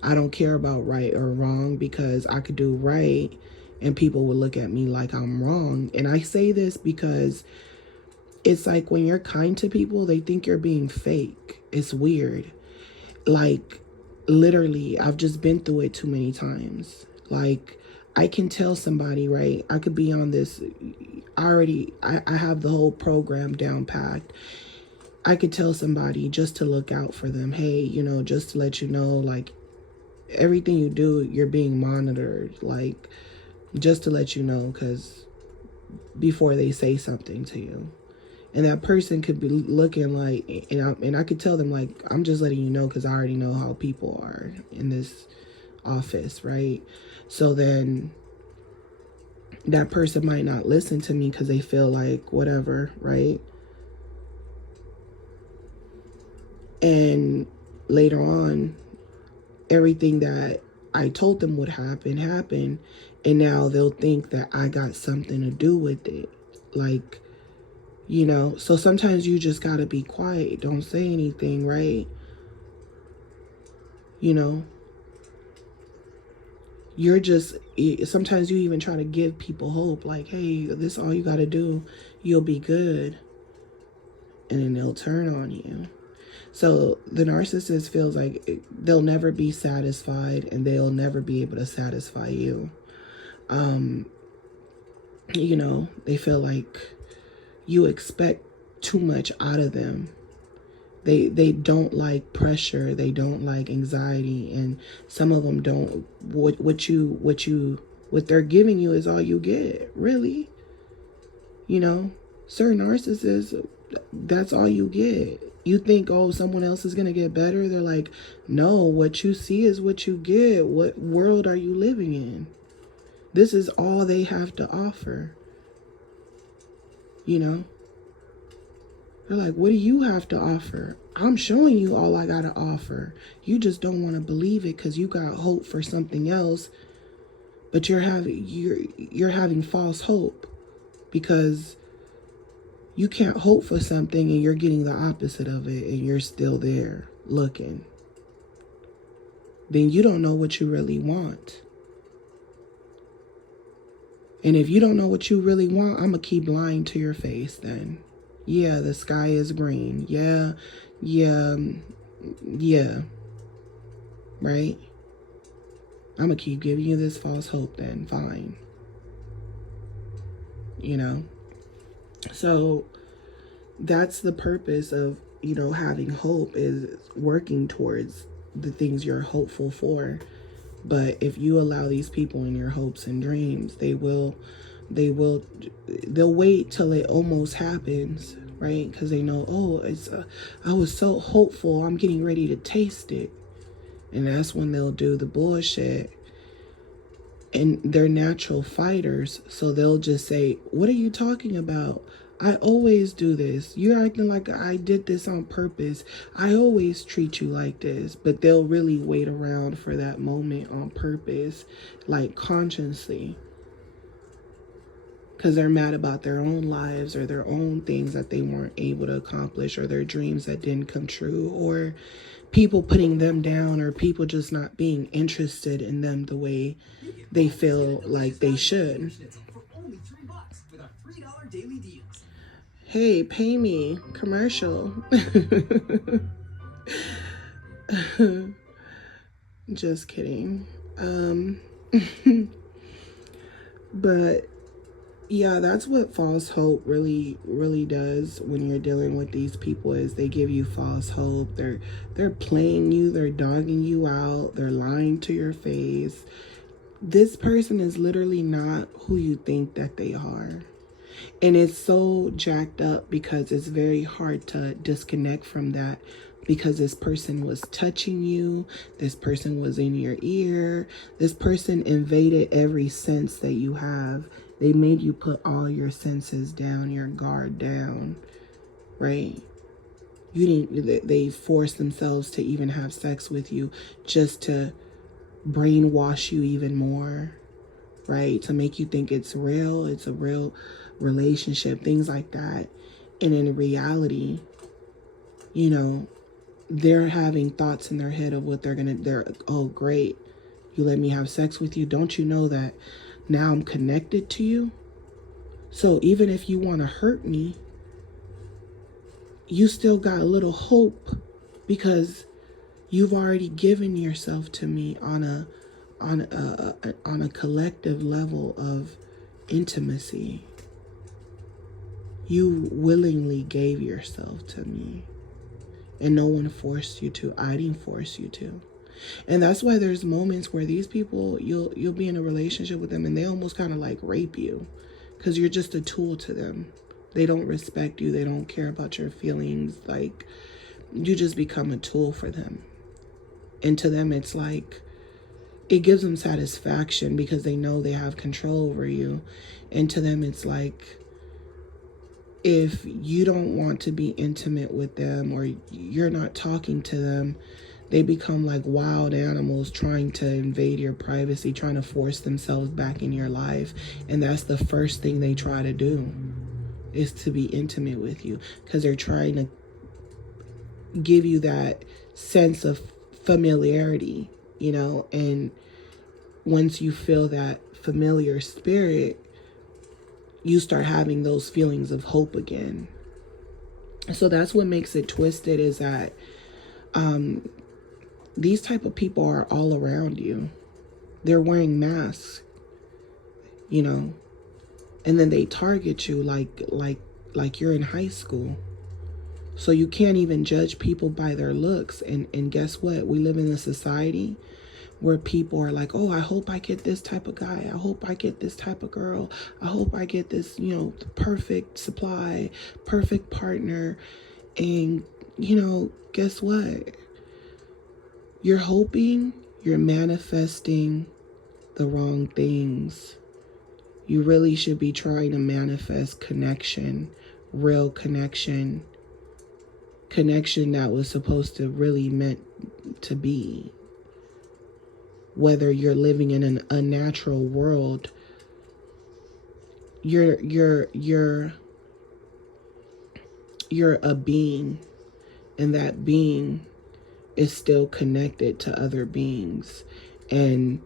I don't care about right or wrong, because I could do right and people will look at me like I'm wrong. And I say this because it's like when you're kind to people, they think you're being fake. It's weird. Like, literally, I've just been through it too many times. Like, I can tell somebody, right? I could be on this, I have the whole program down packed. I could tell somebody just to look out for them. Hey, just to let you know, like, everything you do, you're being monitored, like, just to let you know, because before they say something to you. And that person could be looking like, and I could tell them, like, I'm just letting you know because I already know how people are in this office, right? So then that person might not listen to me because they feel like whatever, right? And later on, everything that I told them would happen, happened. And now they'll think that I got something to do with it. Like, you know, so sometimes you just gotta be quiet. Don't say anything, right? You know, you're just, sometimes you even try to give people hope. Like, hey, this is all you gotta do. You'll be good. And then they'll turn on you. So the narcissist feels like they'll never be satisfied and they'll never be able to satisfy you. You know, they feel like you expect too much out of them. They don't like pressure. They don't like anxiety. And some of them don't, what they're giving you is all you get, really. You know, certain narcissists, that's all you get. You think, oh, someone else is going to get better. They're like, no, what you see is what you get. What world are you living in? This is all they have to offer. You know? They're like, what do you have to offer? I'm showing you all I got to offer. You just don't want to believe it because you got hope for something else. But you're having false hope because you can't hope for something and you're getting the opposite of it and you're still there looking. Then you don't know what you really want. And if you don't know what you really want, I'm going to keep lying to your face then. Yeah, the sky is green. Yeah. Right? I'm going to keep giving you this false hope then. Fine. You know? So that's the purpose of, you know, having hope, is working towards the things you're hopeful for. But if you allow these people in your hopes and dreams, they'll wait till it almost happens, right? Because they know, oh, I was so hopeful, I'm getting ready to taste it. And that's when they'll do the bullshit. And they're natural fighters, so they'll just say, what are you talking about? I always do this. You're acting like I did this on purpose. I always treat you like this. But they'll really wait around for that moment on purpose, like consciously. Because they're mad about their own lives or their own things that they weren't able to accomplish, or their dreams that didn't come true, or people putting them down, or people just not being interested in them the way they feel like they should. Hey, pay me. Commercial. Just kidding. But yeah, that's what false hope really does when you're dealing with these people, is they give you false hope. They're playing you, they're dogging you out, they're lying to your face. This person is literally not who you think that they are. And it's so jacked up because it's very hard to disconnect from that, because this person was touching you, this person was in your ear, this person invaded every sense that you have. They made you put all your senses down, your guard down, right? They forced themselves to even have sex with you just to brainwash you even more, right? To make you think it's real, it's a real relationship, things like that. And in reality, you know, they're having thoughts in their head of what oh, great, you let me have sex with you. Don't you know that now I'm connected to you? So even if you want to hurt me, you still got a little hope, because you've already given yourself to me on a collective level of intimacy. You willingly gave yourself to me, and no one forced you to. I didn't force you to. And that's why there's moments where these people, you'll be in a relationship with them and they almost kind of like rape you, because you're just a tool to them. They don't respect you. They don't care about your feelings. Like, you just become a tool for them. And to them, it's like it gives them satisfaction because they know they have control over you. And to them, it's like, if you don't want to be intimate with them or you're not talking to them, they become like wild animals trying to invade your privacy, trying to force themselves back in your life. And that's the first thing they try to do, is to be intimate with you, because they're trying to give you that sense of familiarity, you know. And once you feel that familiar spirit, you start having those feelings of hope again. So that's what makes it twisted, is that these type of people are all around you. They're wearing masks, you know, and then they target you like you're in high school. So you can't even judge people by their looks. And guess what? We live in a society where people are like, oh, I hope I get this type of guy. I hope I get this type of girl. I hope I get this, you know, perfect supply, perfect partner. And, you know, guess what? You're hoping, you're manifesting the wrong things. You really should be trying to manifest connection, real connection, connection that was supposed to really meant to be. Whether you're living in an unnatural world, you're a being, and that being is still connected to other beings. And,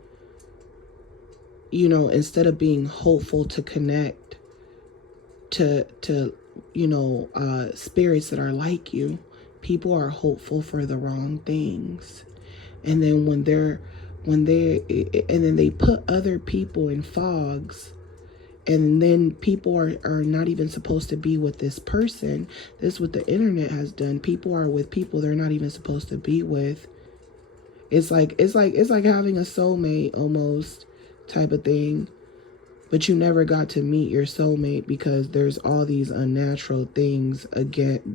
you know, instead of being hopeful to connect to you know, spirits that are like you, people are hopeful for the wrong things. And then when they put other people in fogs, and then people are not even supposed to be with this person. This is what the internet has done. People are with people they're not even supposed to be with. It's like having a soulmate almost, type of thing. But you never got to meet your soulmate because there's all these unnatural things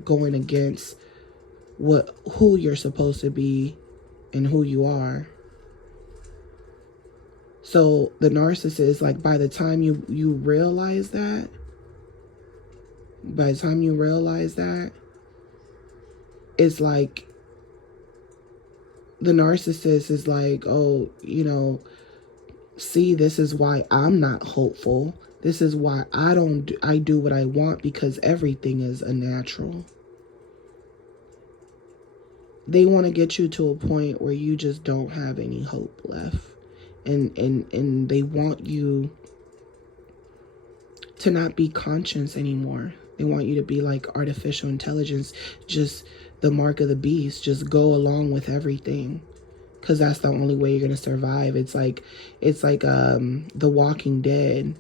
going against who you're supposed to be and who you are. So the narcissist, like, by the time you realize that, it's like the narcissist is like, oh, you know, see, this is why I'm not hopeful. This is why I do what I want, because everything is unnatural. They want to get you to a point where you just don't have any hope left. And they want you to not be conscious anymore. They want you to be like artificial intelligence, just the mark of the beast, just go along with everything. Because that's the only way you're going to survive. It's like The Walking Dead,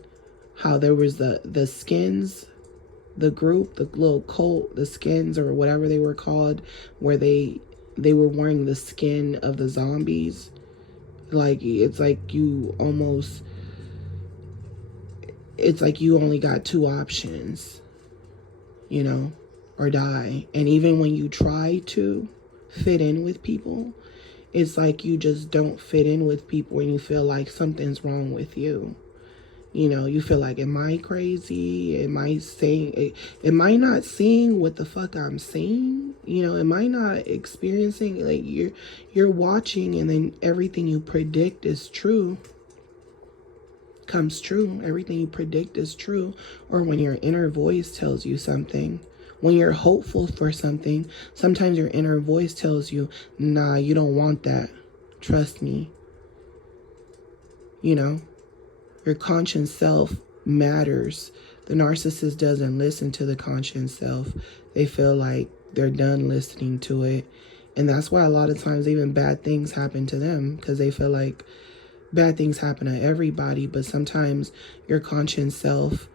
how there was the Skins, the group, the little cult, the Skins or whatever they were called, where they were wearing the skin of the zombies. Like, it's like you only got two options, you know, or die. And even when you try to fit in with people, it's like you just don't fit in with people and you feel like something's wrong with you. You know, you feel like, am I crazy? Am I not seeing what the fuck I'm seeing? You know, am I not experiencing, like, you're watching, and then everything you predict is true, comes true. Everything you predict is true. Or when your inner voice tells you something, when you're hopeful for something, sometimes your inner voice tells you, nah, you don't want that. Trust me. You know, your conscious self matters. The narcissist doesn't listen to the conscious self. They feel like they're done listening to it. And that's why a lot of times even bad things happen to them, because they feel like bad things happen to everybody. But sometimes your conscious self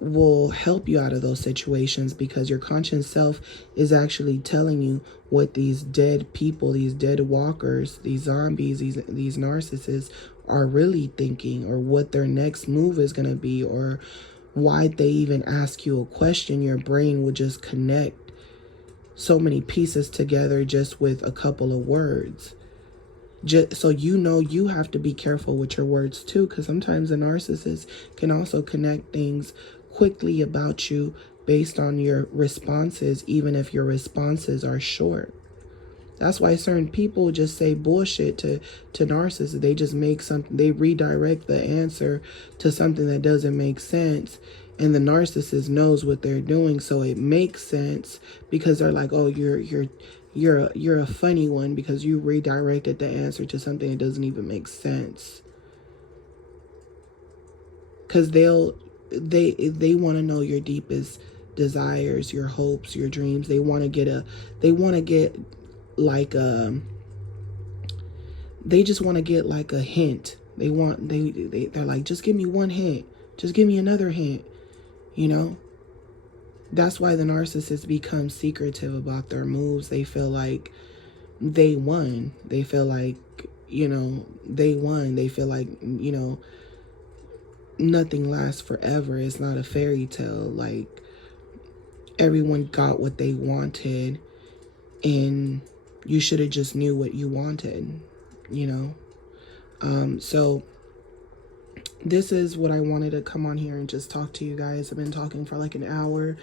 will help you out of those situations, because your conscious self is actually telling you what these dead people, these dead walkers, these zombies, these narcissists are really thinking, or what their next move is going to be, or why they even ask you a question. Your brain would just connect so many pieces together just with a couple of words. Just so you know, you have to be careful with your words too, because sometimes a narcissist can also connect things quickly about you based on your responses, even if your responses are short. That's why certain people just say bullshit to narcissists. They just make something, they redirect the answer to something that doesn't make sense. And the narcissist knows what they're doing, so it makes sense because they're like, oh, you're a funny one because you redirected the answer to something that doesn't even make sense. Because they want to know your deepest desires, your hopes, your dreams. They want to get like they just want to get like a hint. They're like, just give me one hint, just give me another hint, you know. That's why the narcissist becomes secretive about their moves. They feel like they won. They feel like, you know, they won. They feel like, you know, nothing lasts forever. It's not a fairy tale. Like, everyone got what they wanted, and you should have just knew what you wanted, you know. So this is what I wanted to come on here and just talk to you guys. I've been talking for like an hour,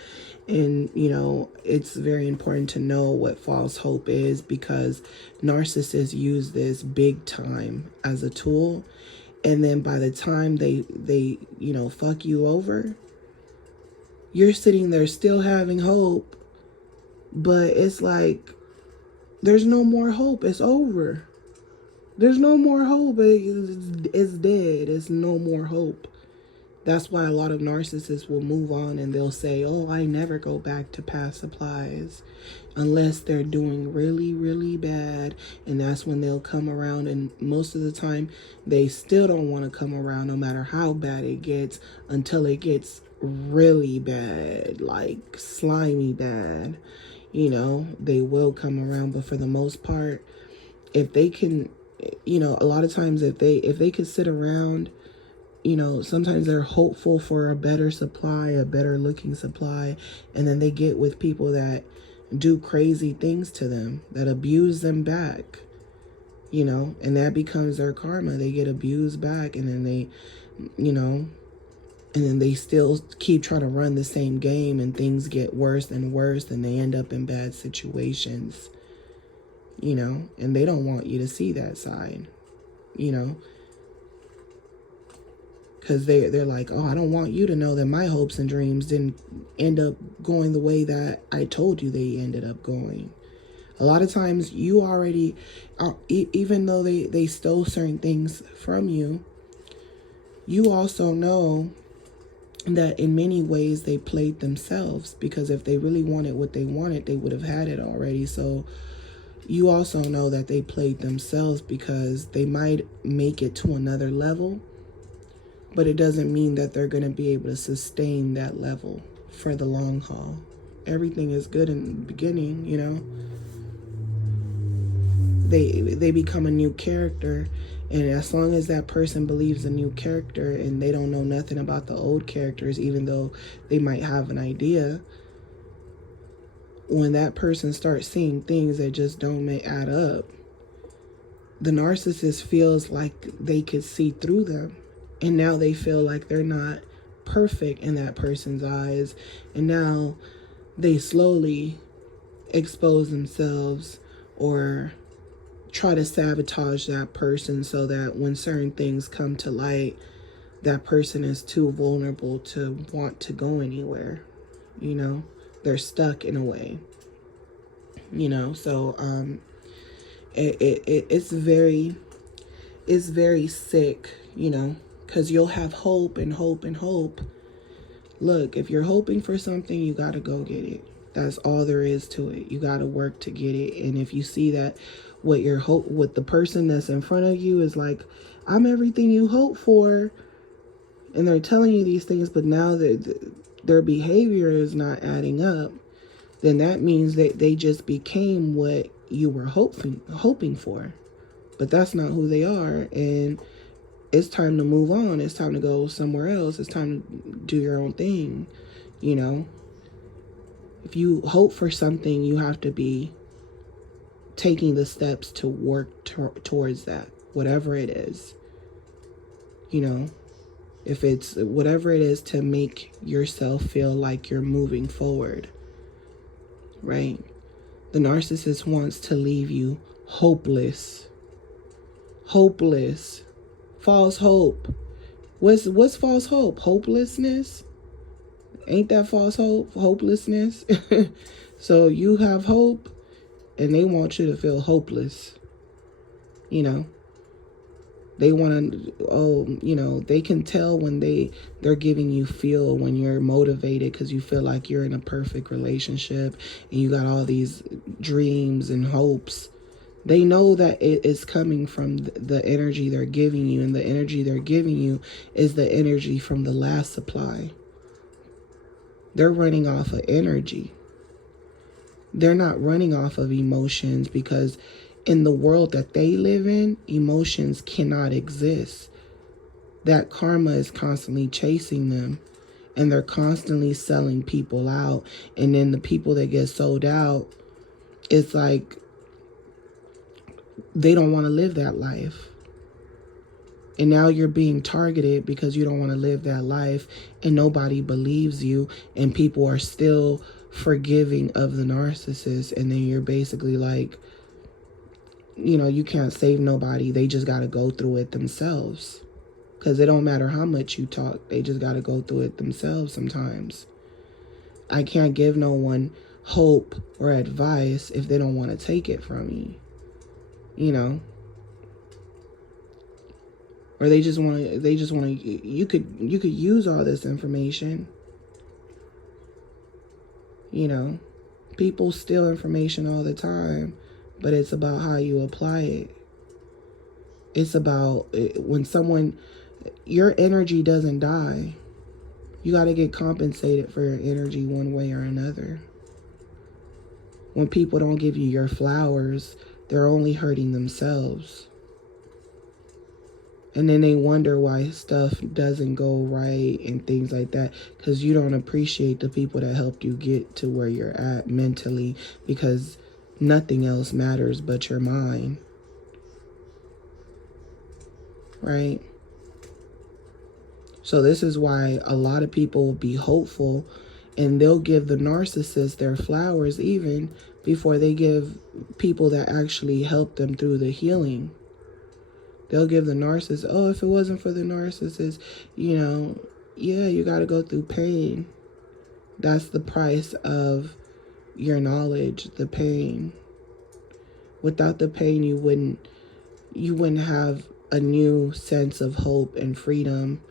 and you know, it's very important to know what false hope is, because narcissists use this big time as a tool, and then by the time they you know, fuck you over, you're sitting there still having hope, but it's like there's no more hope. It's over. There's no more hope. It's dead. It's no more hope. That's why a lot of narcissists will move on and they'll say, oh, I never go back to past supplies, unless they're doing really, really bad. And that's when they'll come around. And most of the time, they still don't want to come around no matter how bad it gets, until it gets really bad, like slimy bad. You know, they will come around. But for the most part, if they can, you know, a lot of times if they could sit around, you know, sometimes they're hopeful for a better supply, a better looking supply, and then they get with people that do crazy things to them, that abuse them back, you know, and that becomes their karma. They get abused back, and then they, you know, and then they still keep trying to run the same game, and things get worse and worse, and they end up in bad situations, you know, and they don't want you to see that side, you know, because they're like, oh, I don't want you to know that my hopes and dreams didn't end up going the way that I told you they ended up going. A lot of times you already, even though they stole certain things from you, you also know that in many ways they played themselves, because if they really wanted what they wanted, they would have had it already. So you also know that they played themselves, because they might make it to another level, but it doesn't mean that they're going to be able to sustain that level for the long haul. Everything is good in the beginning, you know. They become a new character, and as long as that person believes a new character and they don't know nothing about the old characters, even though they might have an idea, when that person starts seeing things that just don't add up, the narcissist feels like they could see through them. And now they feel like they're not perfect in that person's eyes. And now they slowly expose themselves or try to sabotage that person, so that when certain things come to light, that person is too vulnerable to want to go anywhere. You know, they're stuck in a way. You know, so it's very sick, you know, because you'll have hope and hope and hope. Look, if you're hoping for something, you got to go get it. That's all there is to it. You got to work to get it. And if you see that what the person that's in front of you is like, I'm everything you hope for, and they're telling you these things, but now their behavior is not adding up, then that means that they just became what you were hoping for. But that's not who they are, and it's time to move on. It's time to go somewhere else. It's time to do your own thing, you know. If you hope for something, you have to be taking the steps to work towards that, whatever it is. You know, if it's whatever it is to make yourself feel like you're moving forward, right? The narcissist wants to leave you hopeless. Hopeless. False hope. What's false hope? Hopelessness? Ain't that false hope? Hopelessness? So you have hope and they want you to feel hopeless. You know, they want to, they can tell when they're giving you fuel when you're motivated because you feel like you're in a perfect relationship and you got all these dreams and hopes. They know that it is coming from the energy they're giving you, and the energy they're giving you is the energy from the last supply. They're running off of energy. They're not running off of emotions, because in the world that they live in, emotions cannot exist. That karma is constantly chasing them, and they're constantly selling people out. And then the people that get sold out, it's like they don't want to live that life. And now you're being targeted because you don't want to live that life, and nobody believes you, and people are still forgiving of the narcissist. And then you're basically like, you can't save nobody. They just got to go through it themselves, because it don't matter how much you talk. They just got to go through it themselves sometimes. I can't give no one hope or advice if they don't want to take it from me, or they just want to, you could use all this information. People steal information all the time, but it's about how you apply it. It's about when your energy doesn't die. You got to get compensated for your energy one way or another. When people don't give you your flowers, they're only hurting themselves. And then they wonder why stuff doesn't go right and things like that, because you don't appreciate the people that helped you get to where you're at mentally, because nothing else matters but your mind. Right? So this is why a lot of people will be hopeful, and they'll give the narcissist their flowers even before they give people that actually help them through the healing. They'll give the narcissist, oh, if it wasn't for the narcissist, yeah, you got to go through pain. That's the price of your knowledge, the pain. Without the pain, you wouldn't have a new sense of hope and freedom.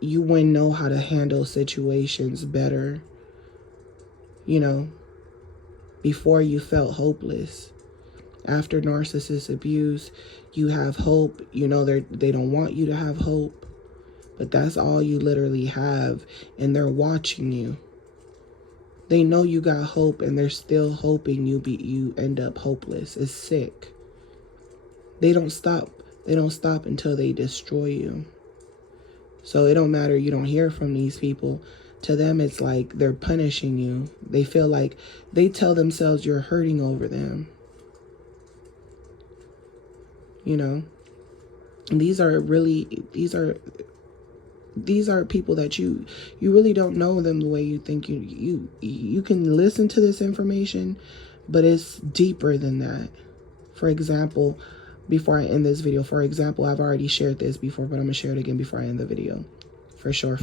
You wouldn't know how to handle situations better. Before you felt hopeless. After narcissist abuse, you have hope. They don't want you to have hope, but that's all you literally have, and they're watching you. They know you got hope, and they're still hoping you end up hopeless. It's sick. They don't stop. They don't stop until they destroy you. So it don't matter. You don't hear from these people. To them, it's like they're punishing you. They feel like they tell themselves you're hurting over them. These are people that you really don't know them the way you think you can listen to this information, but it's deeper than that. For example, before I end this video, I've already shared this before, but I'm gonna share it again before I end the video. For sure.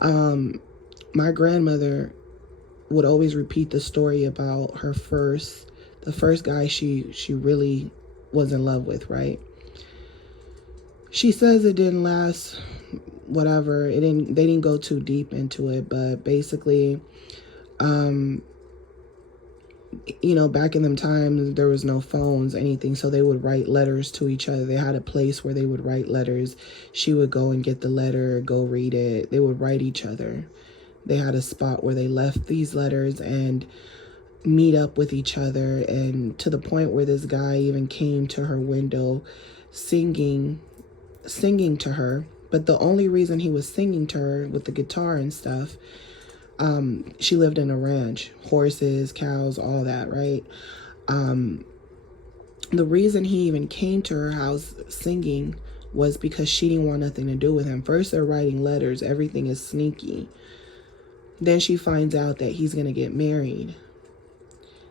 My grandmother would always repeat the story about the first guy she really was in love with, right? She says it didn't last, whatever. They didn't go too deep into it, but basically, back in them times, there was no phones, anything, so they would write letters to each other. They had a place where they would write letters. She would go and get the letter, go read it. They would write each other. They had a spot where they left these letters and meet up with each other, and to the point where this guy even came to her window singing to her. But the only reason he was singing to her with the guitar and stuff, she lived in a ranch, horses, cows, all that, right? The reason he even came to her house singing was because she didn't want nothing to do with him. First, they're writing letters. Everything is sneaky. Then she finds out that he's going to get married.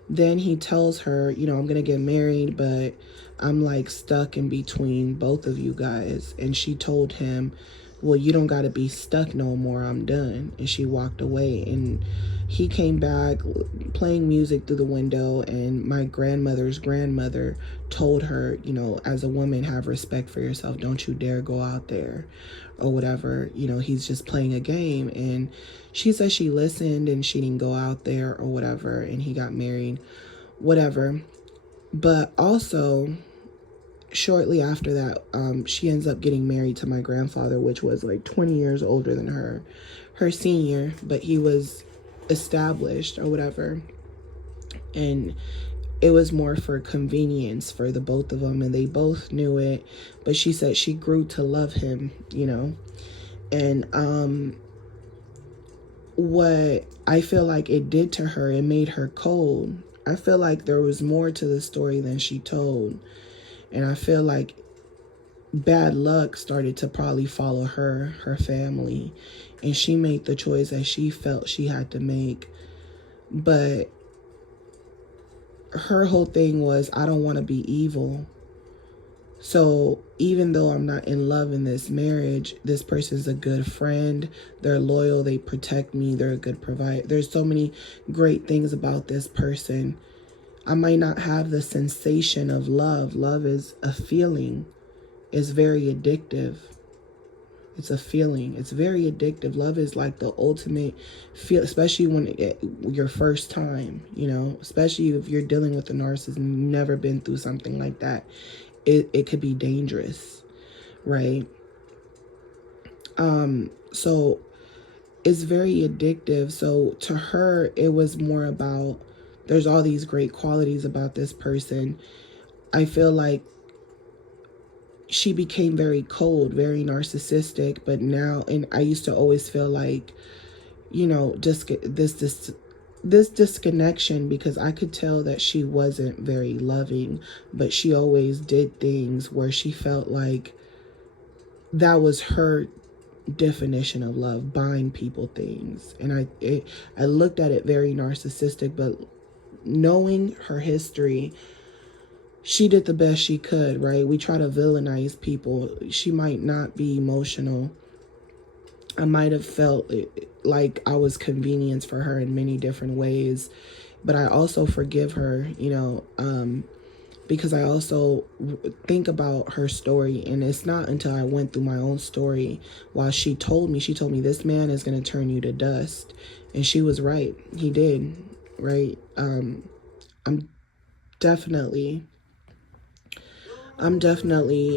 Then he tells her, you know, I'm going to get married, but I'm like stuck in between both of you guys. And she told him, well, you don't got to be stuck no more. I'm done. And she walked away. And he came back playing music through the window. And my grandmother's grandmother told her, you know, as a woman, have respect for yourself. Don't you dare go out there or whatever. You know, he's just playing a game. And she said she listened and she didn't go out there or whatever. And he got married, whatever. But also, shortly after that, she ends up getting married to my grandfather, which was like 20 years older than her senior, but he was established or whatever. And it was more for convenience for the both of them, and they both knew it. But she said she grew to love him, you know. And what I feel like it did to her, it made her cold. I feel like there was more to the story than she told. And I feel like bad luck started to probably follow her family. And she made the choice that she felt she had to make. But her whole thing was, I don't want to be evil. So even though I'm not in love in this marriage, this person's a good friend. They're loyal. They protect me. They're a good provider. There's so many great things about this person. I might not have the sensation of love. Love is a feeling. It's very addictive. It's a feeling. It's very addictive. Love is like the ultimate feel, especially when your first time, you know, especially if you're dealing with a narcissist and you've never been through something like that. It could be dangerous, right? So it's very addictive. So to her, it was more about, there's all these great qualities about this person. I feel like she became very cold, very narcissistic, but now, and I used to always feel like, you know, just this disconnection, because I could tell that she wasn't very loving, but she always did things where she felt like that was her definition of love, buying people things. And I looked at it very narcissistic, but knowing her history, she did the best she could, right? We try to villainize people. She might not be emotional. I might have felt like I was convenience for her in many different ways, but I also forgive her, you know, because I also think about her story. And it's not until I went through my own story while she told me, this man is going to turn you to dust. And she was right. He did, right? I'm definitely,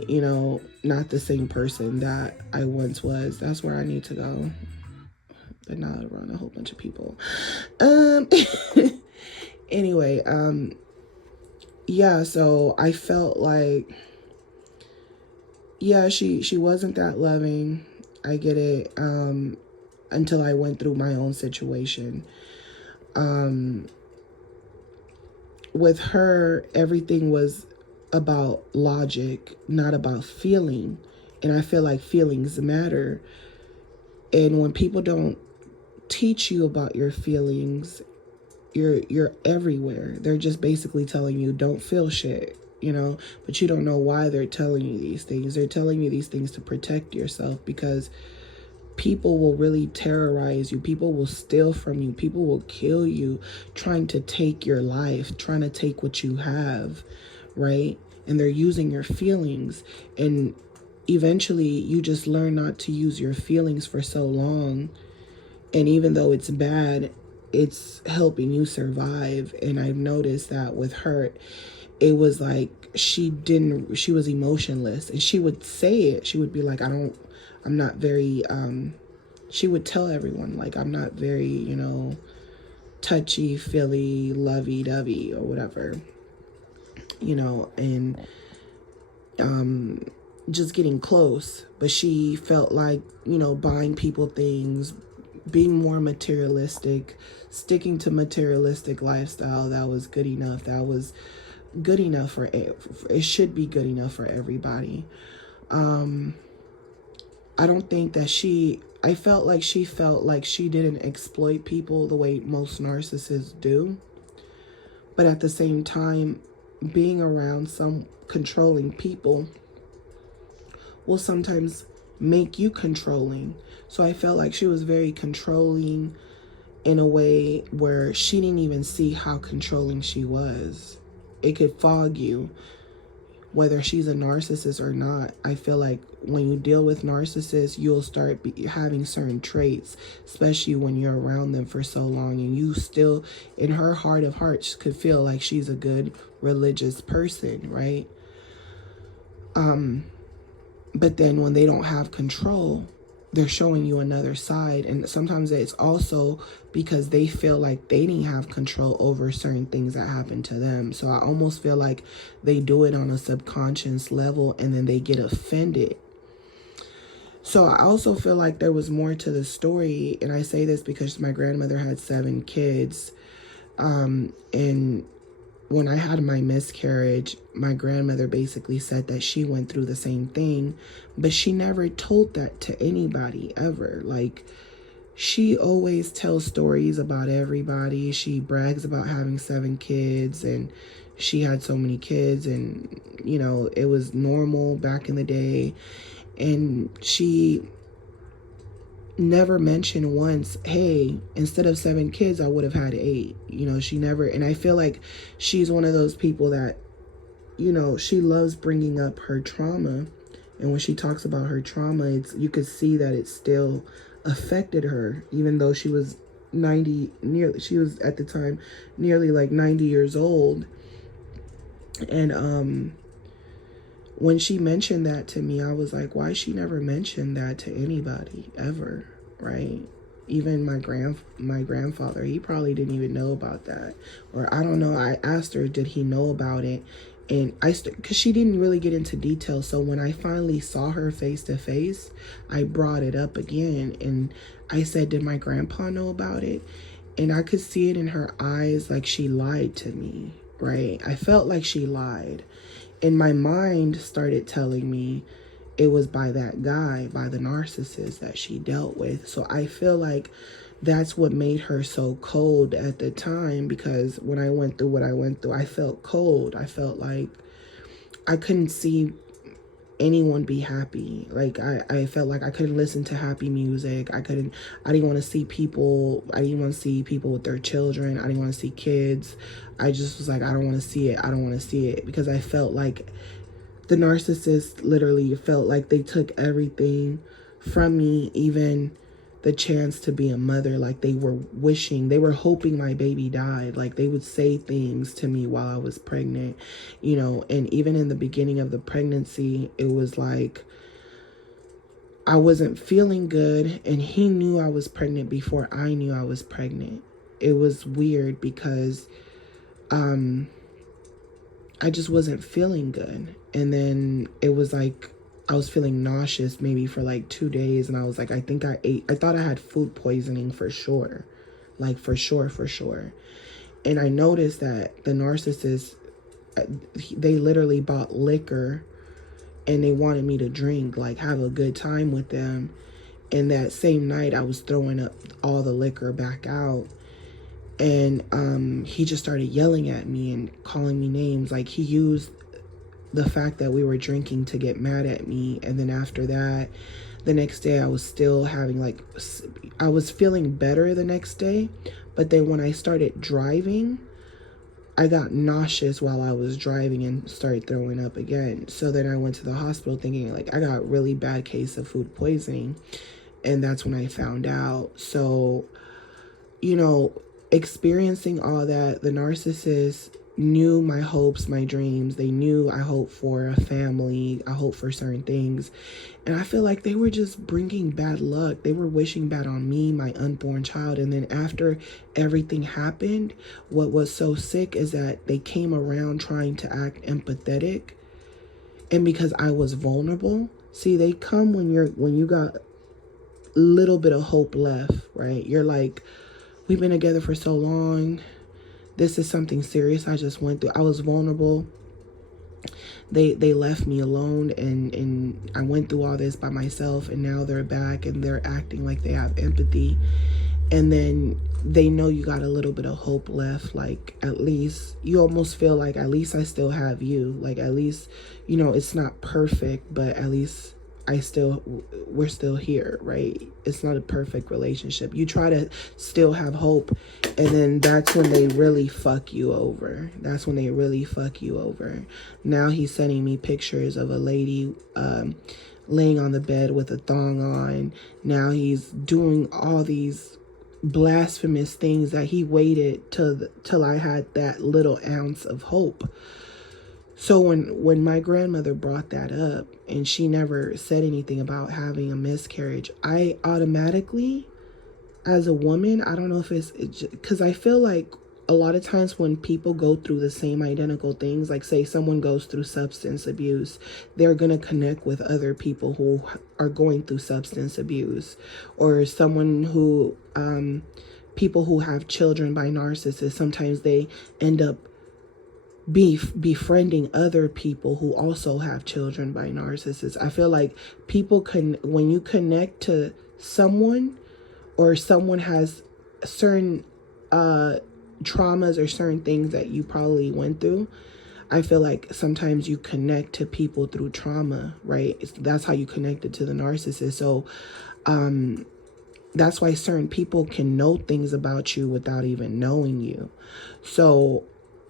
you know, not the same person that I once was. That's where I need to go, but not around a whole bunch of people. Anyway, yeah, so I felt like, yeah, she wasn't that loving. I get it. Until I went through my own situation. With her, everything was about logic, not about feeling. And I feel like feelings matter. And when people don't teach you about your feelings, you're everywhere. They're just basically telling you don't feel shit, you know, but you don't know why they're telling you these things. They're telling you these things to protect yourself, because people will really terrorize you. People will steal from you. People will kill you, trying to take your life, trying to take what you have, right? And they're using your feelings. And eventually you just learn not to use your feelings for so long. And even though it's bad, it's helping you survive. And I've noticed that with her, it was like she was emotionless. And she would say it. She would be like, I'm not very, she would tell everyone, like, I'm not very, you know, touchy, feely, lovey-dovey or whatever, you know, and just getting close. But she felt like, you know, buying people things, being more materialistic, sticking to materialistic lifestyle, that was good enough. That was good enough for it should be good enough for everybody. I don't think that I felt like she didn't exploit people the way most narcissists do. But at the same time, being around some controlling people will sometimes make you controlling. So I felt like she was very controlling in a way where she didn't even see how controlling she was. It could fog you, whether she's a narcissist or not. I feel like when you deal with narcissists, you'll start having certain traits, especially when you're around them for so long, and you still, in her heart of hearts, could feel like she's a good religious person, right? But then when they don't have control, they're showing you another side. And sometimes it's also because they feel like they didn't have control over certain things that happen to them. So I almost feel like they do it on a subconscious level, and then they get offended. So I also feel like there was more to the story. And I say this because my grandmother had 7 kids. And when I had my miscarriage, my grandmother basically said that she went through the same thing, but she never told that to anybody ever. Like, she always tells stories about everybody. She brags about having 7 kids, and she had so many kids, and, you know, it was normal back in the day. And she never mentioned once, hey, instead of 7 kids, I would have had 8. You know, she never, and I feel like she's one of those people that, you know, she loves bringing up her trauma. And when she talks about her trauma, you could see that it still affected her, even though she was she was at the time nearly like 90 years old. And when she mentioned that to me, I was like, why she never mentioned that to anybody ever, right? Even my grandfather, he probably didn't even know about that. Or I don't know, I asked her, did he know about it? And because she didn't really get into detail. So when I finally saw her face to face, I brought it up again. And I said, did my grandpa know about it? And I could see it in her eyes, like she lied to me, right? I felt like she lied. And my mind started telling me it was by that guy, by the narcissist that she dealt with. So I feel like that's what made her so cold at the time, because when I went through what I went through, I felt cold. I felt like I couldn't see anyone be happy. Like I felt like I couldn't listen to happy music. I didn't want to see people. I didn't want to see people with their children. I didn't want to see kids. I just was like, I don't want to see it. I don't want to see it, because I felt like the narcissist literally felt like they took everything from me, even the chance to be a mother. Like they were hoping my baby died. Like they would say things to me while I was pregnant, you know, and even in the beginning of the pregnancy, it was like I wasn't feeling good, and he knew I was pregnant before I knew I was pregnant. It was weird because I just wasn't feeling good. And then it was like I was feeling nauseous maybe for like 2 days, and I was like, I thought I had food poisoning for sure. Like for sure. And I noticed that the narcissists, they literally bought liquor and they wanted me to drink, like have a good time with them. And that same night I was throwing up all the liquor back out. And he just started yelling at me and calling me names. Like he used the fact that we were drinking to get mad at me. And then after that, the next day I was still having I was feeling better the next day. But then when I started driving, I got nauseous while I was driving and started throwing up again. So then I went to the hospital thinking like I got a really bad case of food poisoning. And that's when I found out. So, you know, experiencing all that, the narcissist knew my hopes, my dreams. They knew I hoped for a family. I hoped for certain things. And I feel like they were just bringing bad luck. They were wishing bad on me, my unborn child. And then after everything happened, what was so sick is that they came around trying to act empathetic. And because I was vulnerable, see, they come when you got little bit of hope left, right? You're like, we've been together for so long. This is something serious I just went through. I was vulnerable. They left me alone, and I went through all this by myself, and now they're back and they're acting like they have empathy. And then they know you got a little bit of hope left. Like, at least you almost feel like, at least I still have you. Like, at least, you know, it's not perfect, but at least we're still here, right? It's not a perfect relationship. You try to still have hope, and then that's when they really fuck you over. That's when they really fuck you over. Now he's sending me pictures of a lady laying on the bed with a thong on. Now he's doing all these blasphemous things that he waited till I had that little ounce of hope. So when my grandmother brought that up, and she never said anything about having a miscarriage, I automatically, as a woman, I don't know if it's because I feel like a lot of times when people go through the same identical things, like say someone goes through substance abuse, they're going to connect with other people who are going through substance abuse, or someone who, people who have children by narcissists, sometimes they end up befriending other people who also have children by narcissists. I feel like people can, when you connect to someone, or someone has certain traumas or certain things that you probably went through, I feel like sometimes you connect to people through trauma, right? That's how you connected to the narcissist. So that's why certain people can know things about you without even knowing you. So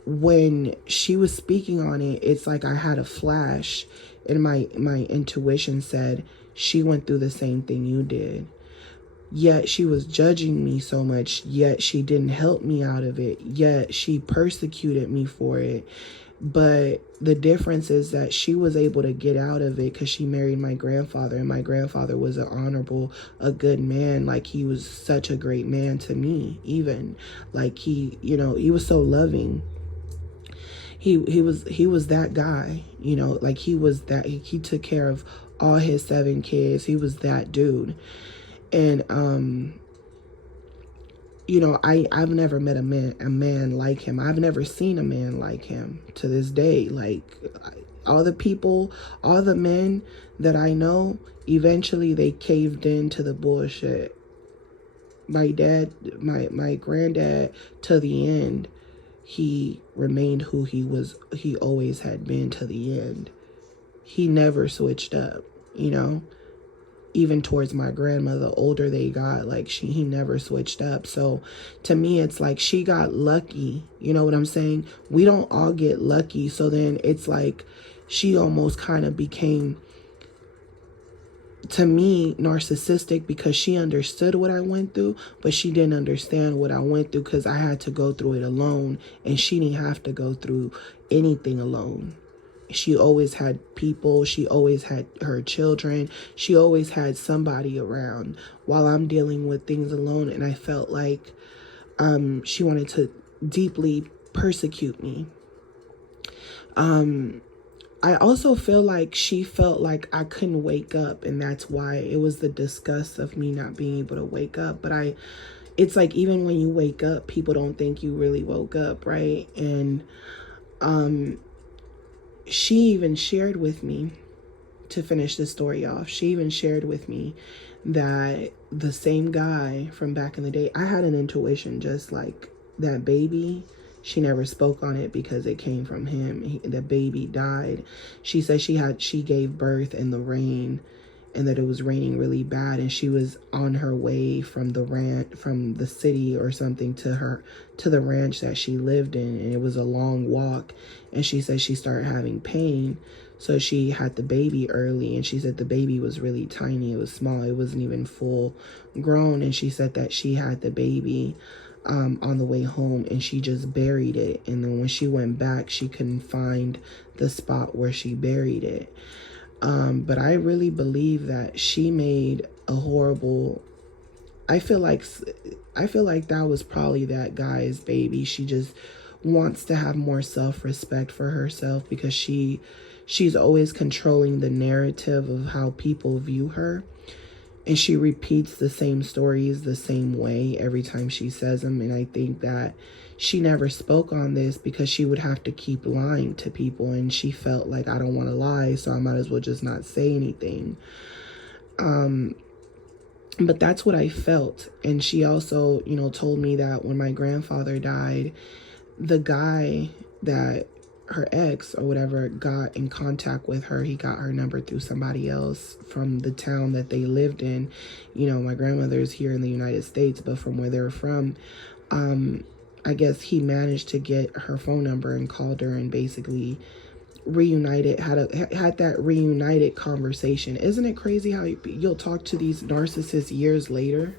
when she was speaking on it, it's like I had a flash, and my intuition said, she went through the same thing you did. Yet she was judging me so much, yet she didn't help me out of it, yet she persecuted me for it. But the difference is that she was able to get out of it because she married my grandfather, and my grandfather was an honorable, a good man. Like, he was such a great man to me, even. Like, he, you know, he was so loving. He was that guy, you know, like he was that, he took care of all his 7 kids. He was that dude. And you know, I've never met a man like him. I've never seen a man like him to this day. Like, all the men that I know, eventually they caved into the bullshit. My dad, my granddad, to the end, he remained who he always had been to the end. He never switched up, you know? Even towards my grandmother, the older they got, like, he never switched up. So to me, it's like she got lucky. You know what I'm saying? We don't all get lucky. So then it's like she almost kind of became, to me, narcissistic, because she understood what I went through, but she didn't understand what I went through because I had to go through it alone, and she didn't have to go through anything alone. She always had people. She always had her children. She always had somebody around while I'm dealing with things alone. And I felt like she wanted to deeply persecute me. I also feel like she felt like I couldn't wake up, and that's why it was the disgust of me not being able to wake up. But it's like, even when you wake up, people don't think you really woke up, right? And she even shared with me, to finish the story off, she even shared with me that the same guy from back in the day, I had an intuition just like that baby. She never spoke on it because it came from him. The baby died. She said she gave birth in the rain, and that it was raining really bad, and she was on her way from the city or something to the ranch that she lived in, and it was a long walk. And she said she started having pain, so she had the baby early, and she said the baby was really tiny. It was small. It wasn't even full grown. And she said that she had the baby on the way home, and she just buried it. And then when she went back, she couldn't find the spot where she buried it. But I really believe that she made a horrible, I feel like that was probably that guy's baby. She just wants to have more self-respect for herself, because she's always controlling the narrative of how people view her. And she repeats the same stories the same way every time she says them. And I think that she never spoke on this because she would have to keep lying to people. And she felt like, I don't want to lie, so I might as well just not say anything. But that's what I felt. And she also, you know, told me that when my grandfather died, the guy that her ex or whatever got in contact with her, he got her number through somebody else from the town that they lived in. You know, my grandmother's here in the United States, but from where they're from, I guess he managed to get her phone number and called her and basically reunited, had that reunited conversation. Isn't it crazy how you'll talk to these narcissists years later,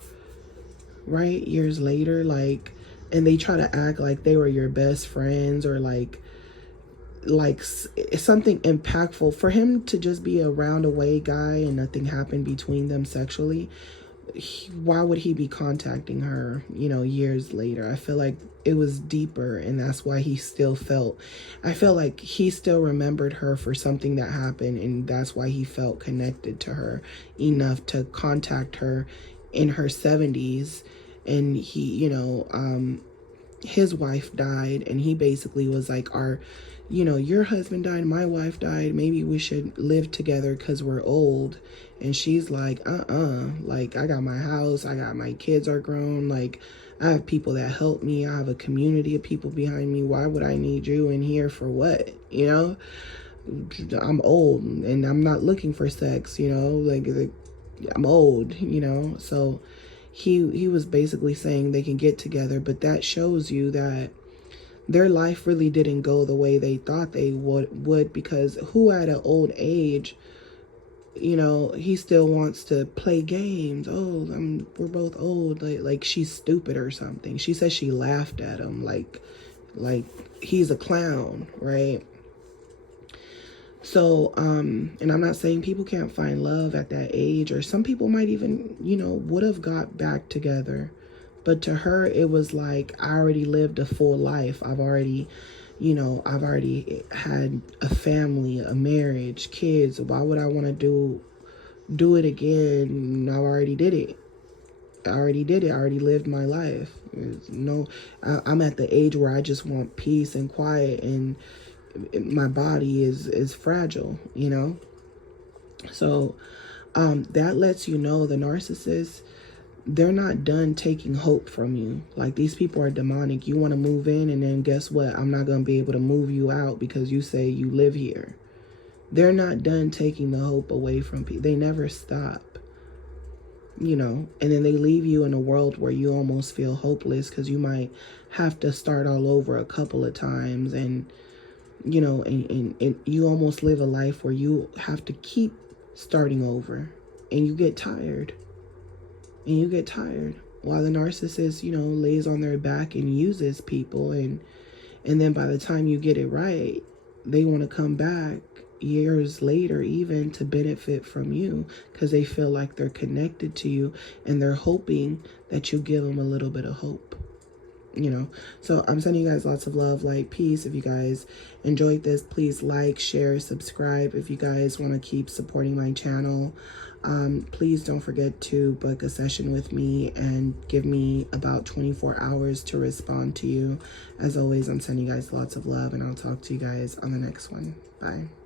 right? Years later, like, and they try to act like they were your best friends, or like something impactful. For him to just be a roundaway guy and nothing happened between them sexually, why would he be contacting her, you know, years later? I feel like it was deeper, and that's why he still felt, I feel like he still remembered her for something that happened, and that's why he felt connected to her enough to contact her in her 70s. And he, you know, his wife died, and he basically was like, you know, your husband died, my wife died, maybe we should live together because we're old. And she's like, like, I got my house, I got my kids are grown, like, I have people that help me, I have a community of people behind me, why would I need you in here for what? You know, I'm old and I'm not looking for sex, you know, like I'm old, you know. So he was basically saying they can get together, but that shows you that their life really didn't go the way they thought they would, because who at an old age, you know, he still wants to play games. Oh, we're both old, like she's stupid or something. She says she laughed at him like he's a clown, right? So and I'm not saying people can't find love at that age, or some people might even, you know, would have got back together. But to her, it was like, I already lived a full life. I've already, you know, I've already had a family, a marriage, kids. Why would I want to do it again? I already did it. I already did it. I already lived my life. I'm at the age where I just want peace and quiet, and my body is fragile, you know? So that lets you know the narcissist, they're not done taking hope from you. Like, these people are demonic. You want to move in, and then guess what? I'm not going to be able to move you out because you say you live here. They're not done taking the hope away from people. They never stop, you know. And then they leave you in a world where you almost feel hopeless because you might have to start all over a couple of times. And, you know, and you almost live a life where you have to keep starting over, and you get tired. And you get tired while the narcissist, you know, lays on their back and uses people. And then by the time you get it right, they want to come back years later even to benefit from you, because they feel like they're connected to you, and they're hoping that you give them a little bit of hope, you know. So I'm sending you guys lots of love, light, peace. If you guys enjoyed this, please like, share, subscribe. If you guys want to keep supporting my channel, please don't forget to book a session with me and give me about 24 hours to respond to you. As always, I'm sending you guys lots of love, and I'll talk to you guys on the next one. Bye.